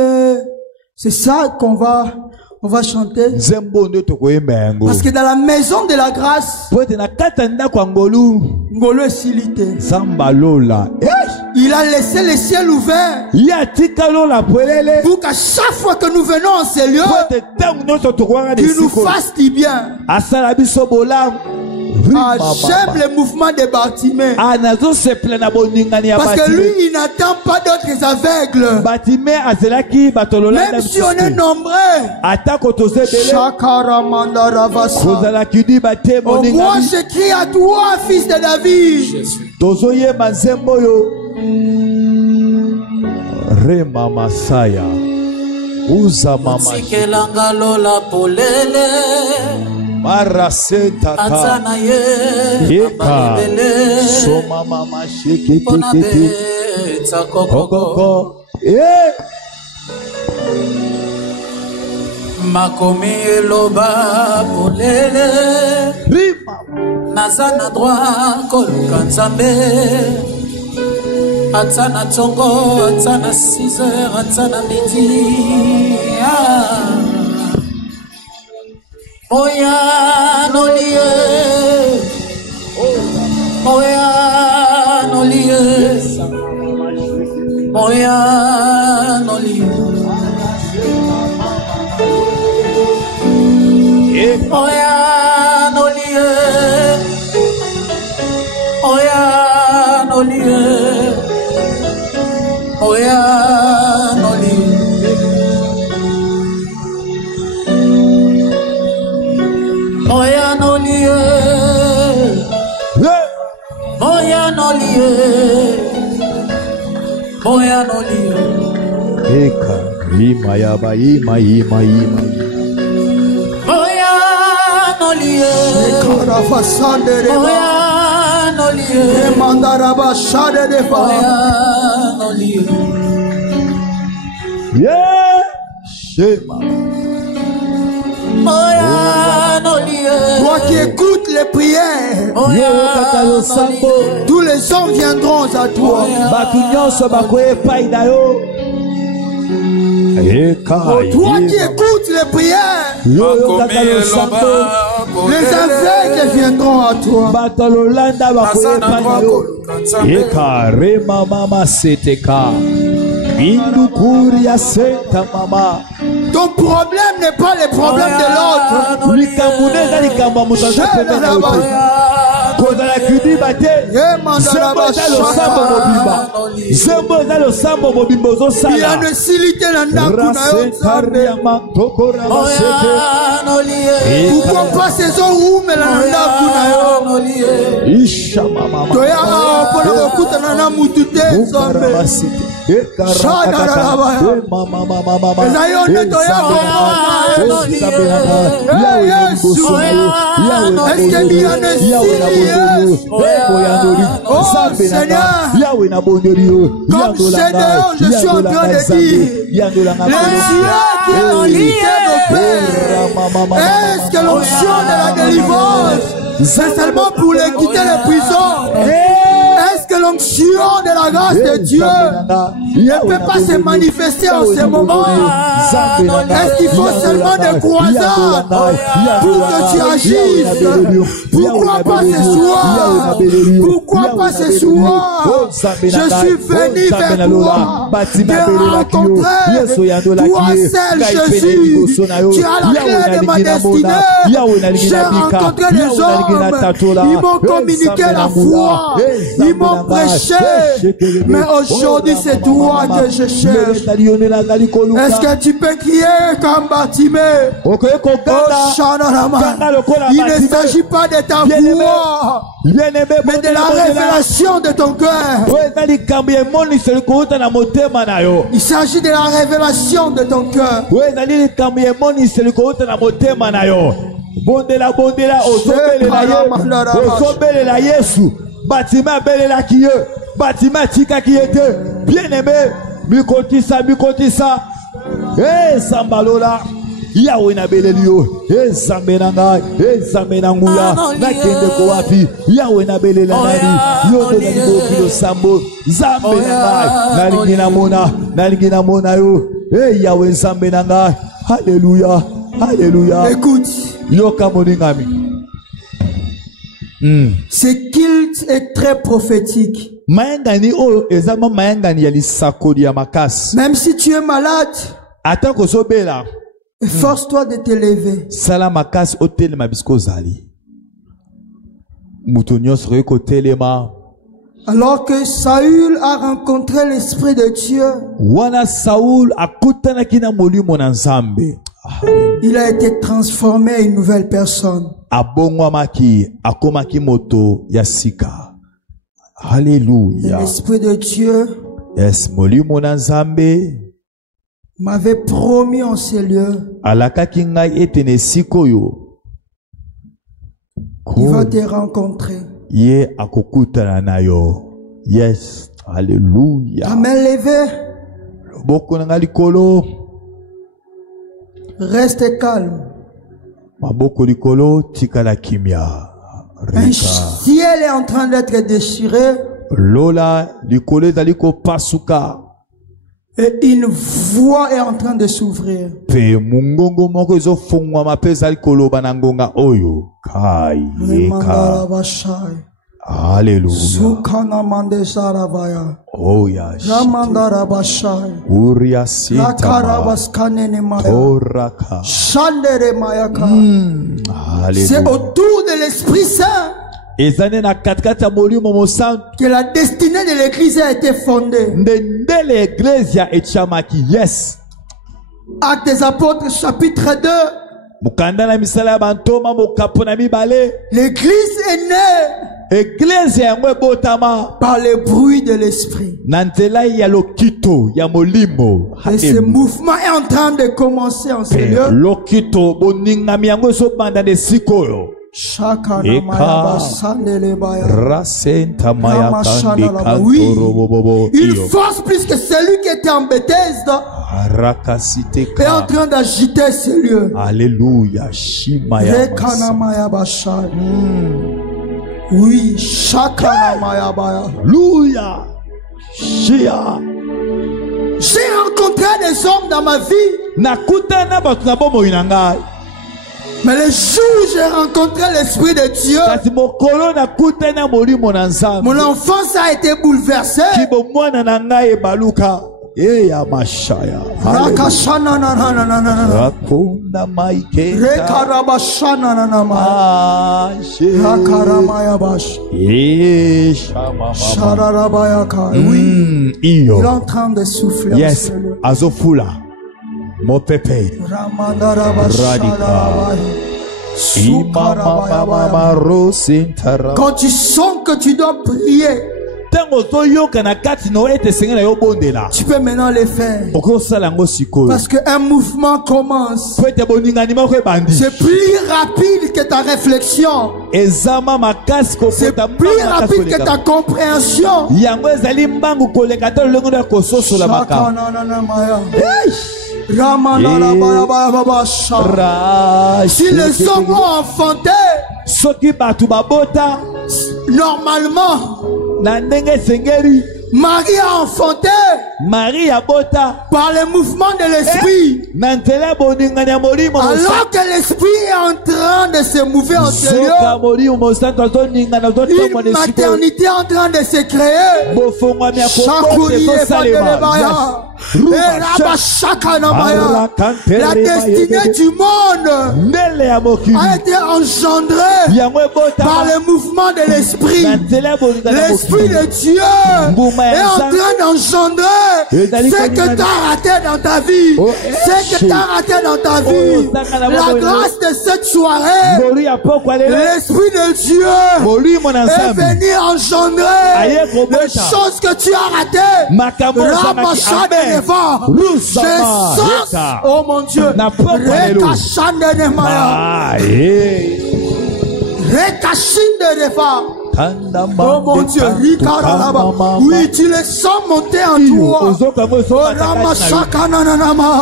C'est ça qu'on va chanter. Parce que dans la maison de la grâce, Ngolo est silité. Il a laissé le ciel ouvert pour qu'à chaque fois que nous venons en ces lieux, qu'il nous fasse du bien. J'aime le mouvement de Bartimée. Parce que lui, il n'attend pas d'autres aveugles. Même si on est nombreux. Oh, moi, je crie à toi, fils de David. Rema Masaya. Uza mama. Maraseta ka Eka Soma mama shake Koko Makomi eloba polele Nazana droit koluka nzambe Atsana tongo, atsana 6 heures, atsana midi Moya nolie, Moya nolie, Moya nolie, Moya nolie, Moya nolie, Moya nolie. Moya no liye, Moya no liye, Moya Eka, ima yaba, ima. Yeah, Shema. Toi qui écoutes les prières, tous les hommes viendront à toi. Toi qui écoutes les prières, les aveugles viendront à toi. Ton problème n'est pas le problème de l'autre. Pourquoi pas ces eaux mais la comme Gédéon, je suis en train de dire, les cieux qui ont lié nos pères, est-ce que l'onction de la délivrance, c'est seulement pour les quitter les prisons? Est-ce que l'onction de la grâce de Dieu ne peut pas se manifester en ce moment? Est-ce qu'il faut seulement des croisades pour que tu agisses? Pourquoi pas ce soir? Pourquoi pas ce soir? Je suis venu vers toi te rencontrer. Toi seul, Jésus, tu as la clé de ma destinée. J'ai rencontré des hommes, ils m'ont communiqué la foi, ils m'ont prêché, mais aujourd'hui c'est toi que je cherche. Est-ce que tu peux crier comme Bartimée? Oh Shanarama, il ne s'agit pas de ta voix, mais de la révélation de ton cœur. Il s'agit de la révélation de ton cœur. Ozobelela Yesu, Batima belela kiye, Batima tika kiyete, bien aimé, Bikotisa, Sambalola, Yawe na belelio, Zambenanga, Zambenanguya, Nakende Koapi, Yawe na belela nani, Yodo Nanibo Kilo Sambo, Zambenanga, Nalingina Mona yo, Yawe Zambenanga, Alléluia, Alléluia. Écoute. Yokamoningami. Ce culte est très prophétique. Même si tu es malade, force-toi de te lever. Alors que Saül a rencontré l'Esprit de Dieu, il a été transformé en une nouvelle personne. Alléluia. L'Esprit de Dieu m'avait promis en ces lieux. Il va te rencontrer. Yes. Alléluia. Ta main levée. Reste calme. Un ciel est en train d'être déchiré. Et une voie est en train de s'ouvrir. Alléluia. Oh ya c'est autour de l'Esprit Saint que la destinée de l'Église a été fondée. Yes. Actes des Apôtres chapitre 2. L'Église est née Église yango ebotama par le bruit de l'esprit. na nzela ya lokito ya molimo. Et ce mouvement est en train de commencer en ce lieu. Lokito boningami yango esobanda de sikoyo. Il force plus que celui qui était en Bethesda est en train d'agiter ce lieu. Alléluia. Oui, Alléluia. J'ai rencontré des hommes dans ma vie. Mais le jour où j'ai rencontré l'Esprit de Dieu, mon enfance a été bouleversée. Oui, il est en train de souffler. Yes, Azofula. Mon pépé. Quand tu sens que tu dois prier, tu peux maintenant le faire. Parce qu'un mouvement commence. C'est plus rapide que ta réflexion. C'est plus rapide que ta compréhension. Si les hommes ont enfanté, normalement, Marie a enfanté par le mouvement de l'esprit. Alors que l'esprit est en train de se mouver en intérieur, une maternité est en train de se créer. La destinée du monde a été engendrée par le mouvement de l'esprit. L'esprit de Dieu est en train d'engendrer ce que tu as raté dans ta vie. Ce que tu as raté dans ta vie. La grâce de cette soirée, l'esprit de Dieu est venu engendrer les choses que tu as ratées. Je sens, oh mon Dieu, oh mon Dieu, oui, tu les sens monter en toi.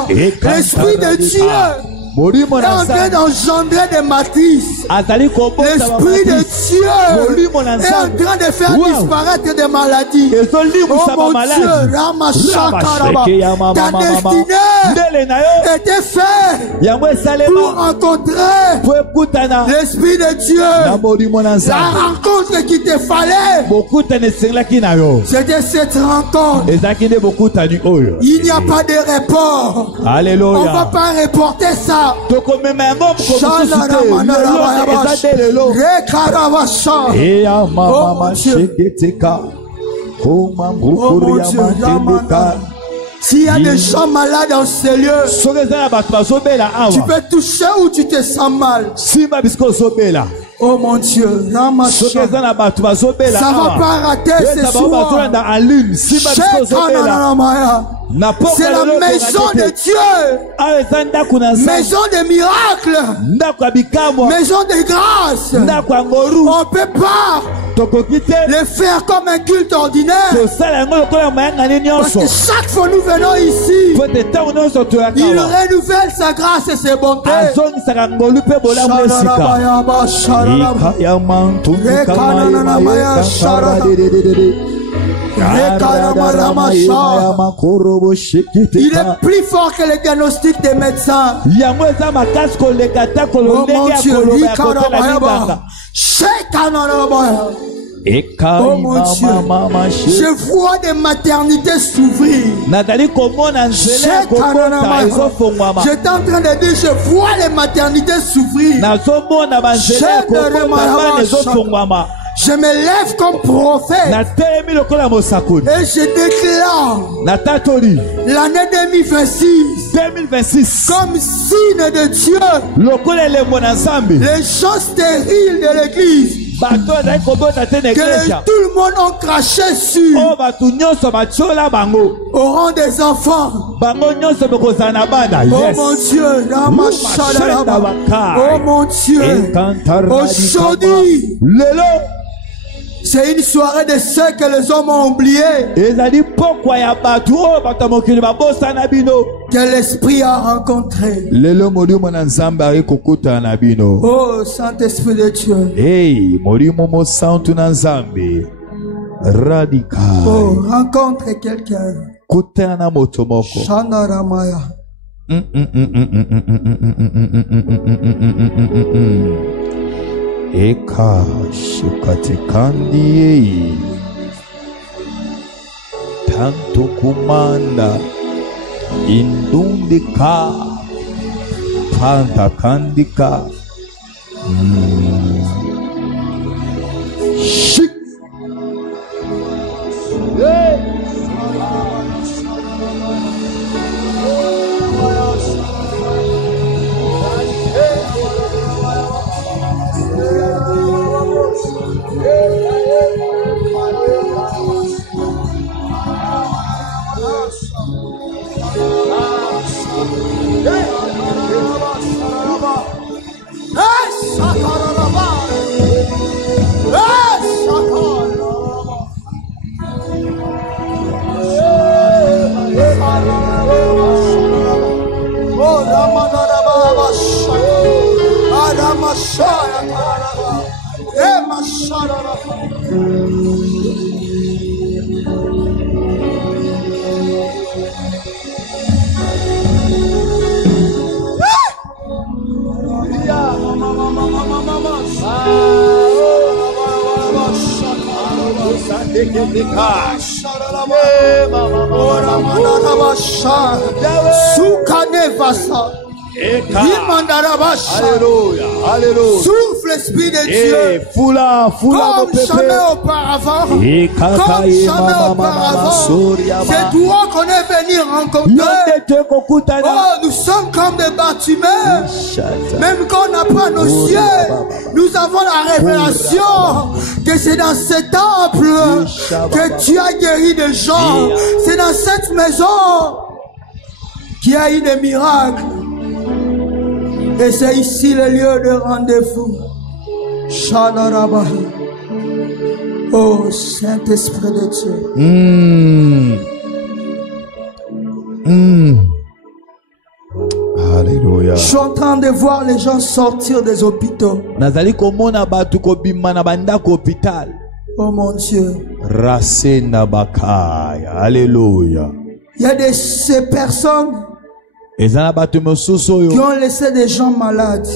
L'esprit de Dieu est en train d'engendrer des matrices. L'esprit de Dieu est en train de faire disparaître des maladies. Oh mon Dieu, ta destinée était faite pour rencontrer l'Esprit de Dieu. La rencontre qu'il te fallait, c'était cette rencontre. Il n'y a pas de report. Alléluia. On ne va pas reporter ça. S'il y a des gens malades dans ces lieux, tu peux toucher ou tu te sens mal. Oh mon Dieu, ça va pas rater ce soir. C'est la maison de Dieu, maison de miracles, maison de grâce. On ne peut pas le faire comme un culte ordinaire. Parce que chaque fois nous venons ici, il renouvelle sa grâce et ses bontés. Il est plus fort que les diagnostics des médecins. Oh mon Dieu, oh mon Dieu, je vois des maternités s'ouvrir. J'étais en train de dire, je vois les maternités s'ouvrir. Je me lève comme prophète et je déclare l'année 2026 comme signe de Dieu. Les gens stériles de l'église tout le monde a craché sur auront des enfants. Oh mon Dieu, oh mon Dieu, aujourd'hui, c'est une soirée de ceux que les hommes ont oubliés, que l'Esprit a rencontré. Oh Saint-Esprit de Dieu, oh, rencontre quelqu'un. Shandaramaya. Eka shukate kandi tanto kumanda indundika panta kandika shik Alléluia, alléluia. Souffle l'Esprit de Dieu. Fula, comme jamais auparavant. Comme jamais auparavant. C'est toi qu'on est venu rencontrer. Oh, nous sommes comme des bâtiments. Même quand on n'a pas nos cieux, nous avons la révélation que c'est dans ce temple que tu as guéri des gens. C'est dans cette maison qu'il y a eu des miracles. Et c'est ici le lieu de rendez-vous. Shadarabahi. Oh Saint-Esprit de Dieu. Alléluia. Je suis en train de voir les gens sortir des hôpitaux. Oh mon Dieu. Alléluia. Il y a ces personnes qui ont laissé des gens malades.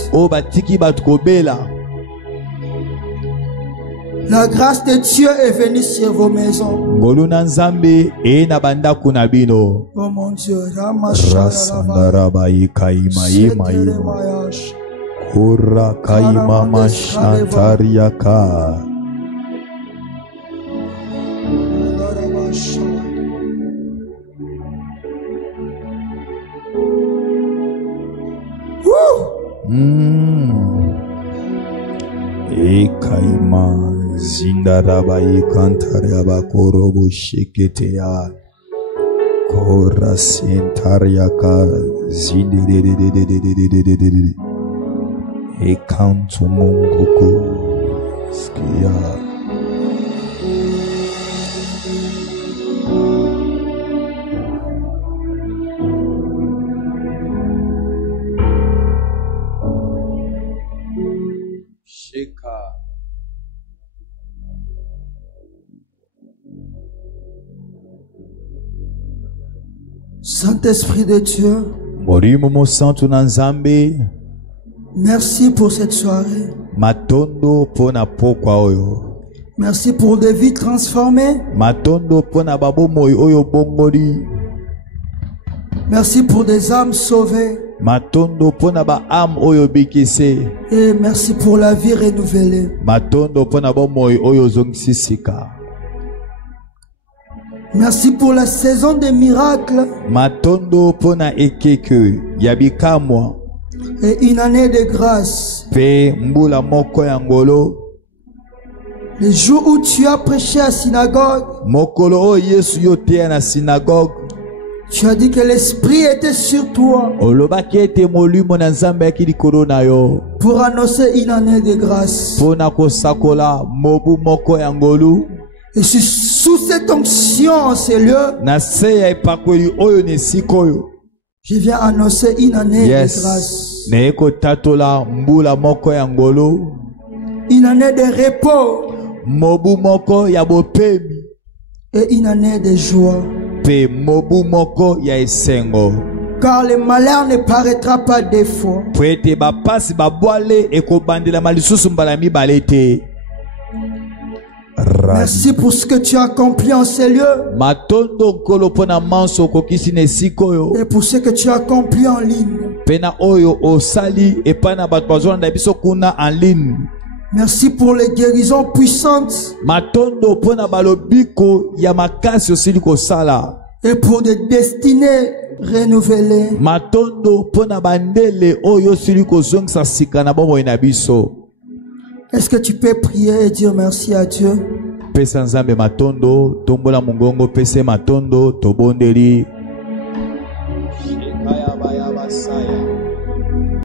La grâce de Dieu est venue sur vos maisons. Oh mon Dieu. Ekaima zindarabai kantaria korobo sheketea kora sentariaka zindididididididididididid ekantu mongoko skia. Saint-Esprit de Dieu, merci pour cette soirée. Merci pour des vies transformées. Merci pour des âmes sauvées. Et merci pour la vie renouvelée. Merci pour la saison des miracles. Et une année de grâce. Le jour où tu as prêché à la synagogue, mokolo o Yesu yo te na synagogue tu as dit que l'Esprit était sur toi olobaki ete molimo na Nzambe yaki likolo na yo pour annoncer une année de grâce. mpona kosakola mobu moko ya ngolu. Et sous cette onction en ces lieux, Na se ya epakoli oyo na esika oyo je viens annoncer une année de grâce. naye kotatola mbula moko ya ngolu, Une année de repos mobu moko ya bopemi et une année de joie. pe mobu moko ya esengo. Car le malheur ne paraîtra pas deux fois. Po ete bapasi babwale ekobandelama lisusu mbala mibale te. Merci pour ce que tu as accompli en ces lieux Matondo nkolo pona manso kokisi na esika oyo et pour ce que tu as accompli en ligne. pena oyo osali epai na bato bazolanda biso kuna en ligne. Merci pour les guérisons puissantes Matondo pona balobiko ya makasi osili kosala. et pour des destinées renouvelées. Matondo pona bandele oyo osili kozongisa sika na bomoi na biso. Est-ce que tu peux prier et dire merci à Dieu? Pesa Nzambe matondo, tombola mungongo pese matondo, tobondeli. Shekaya baya basaya.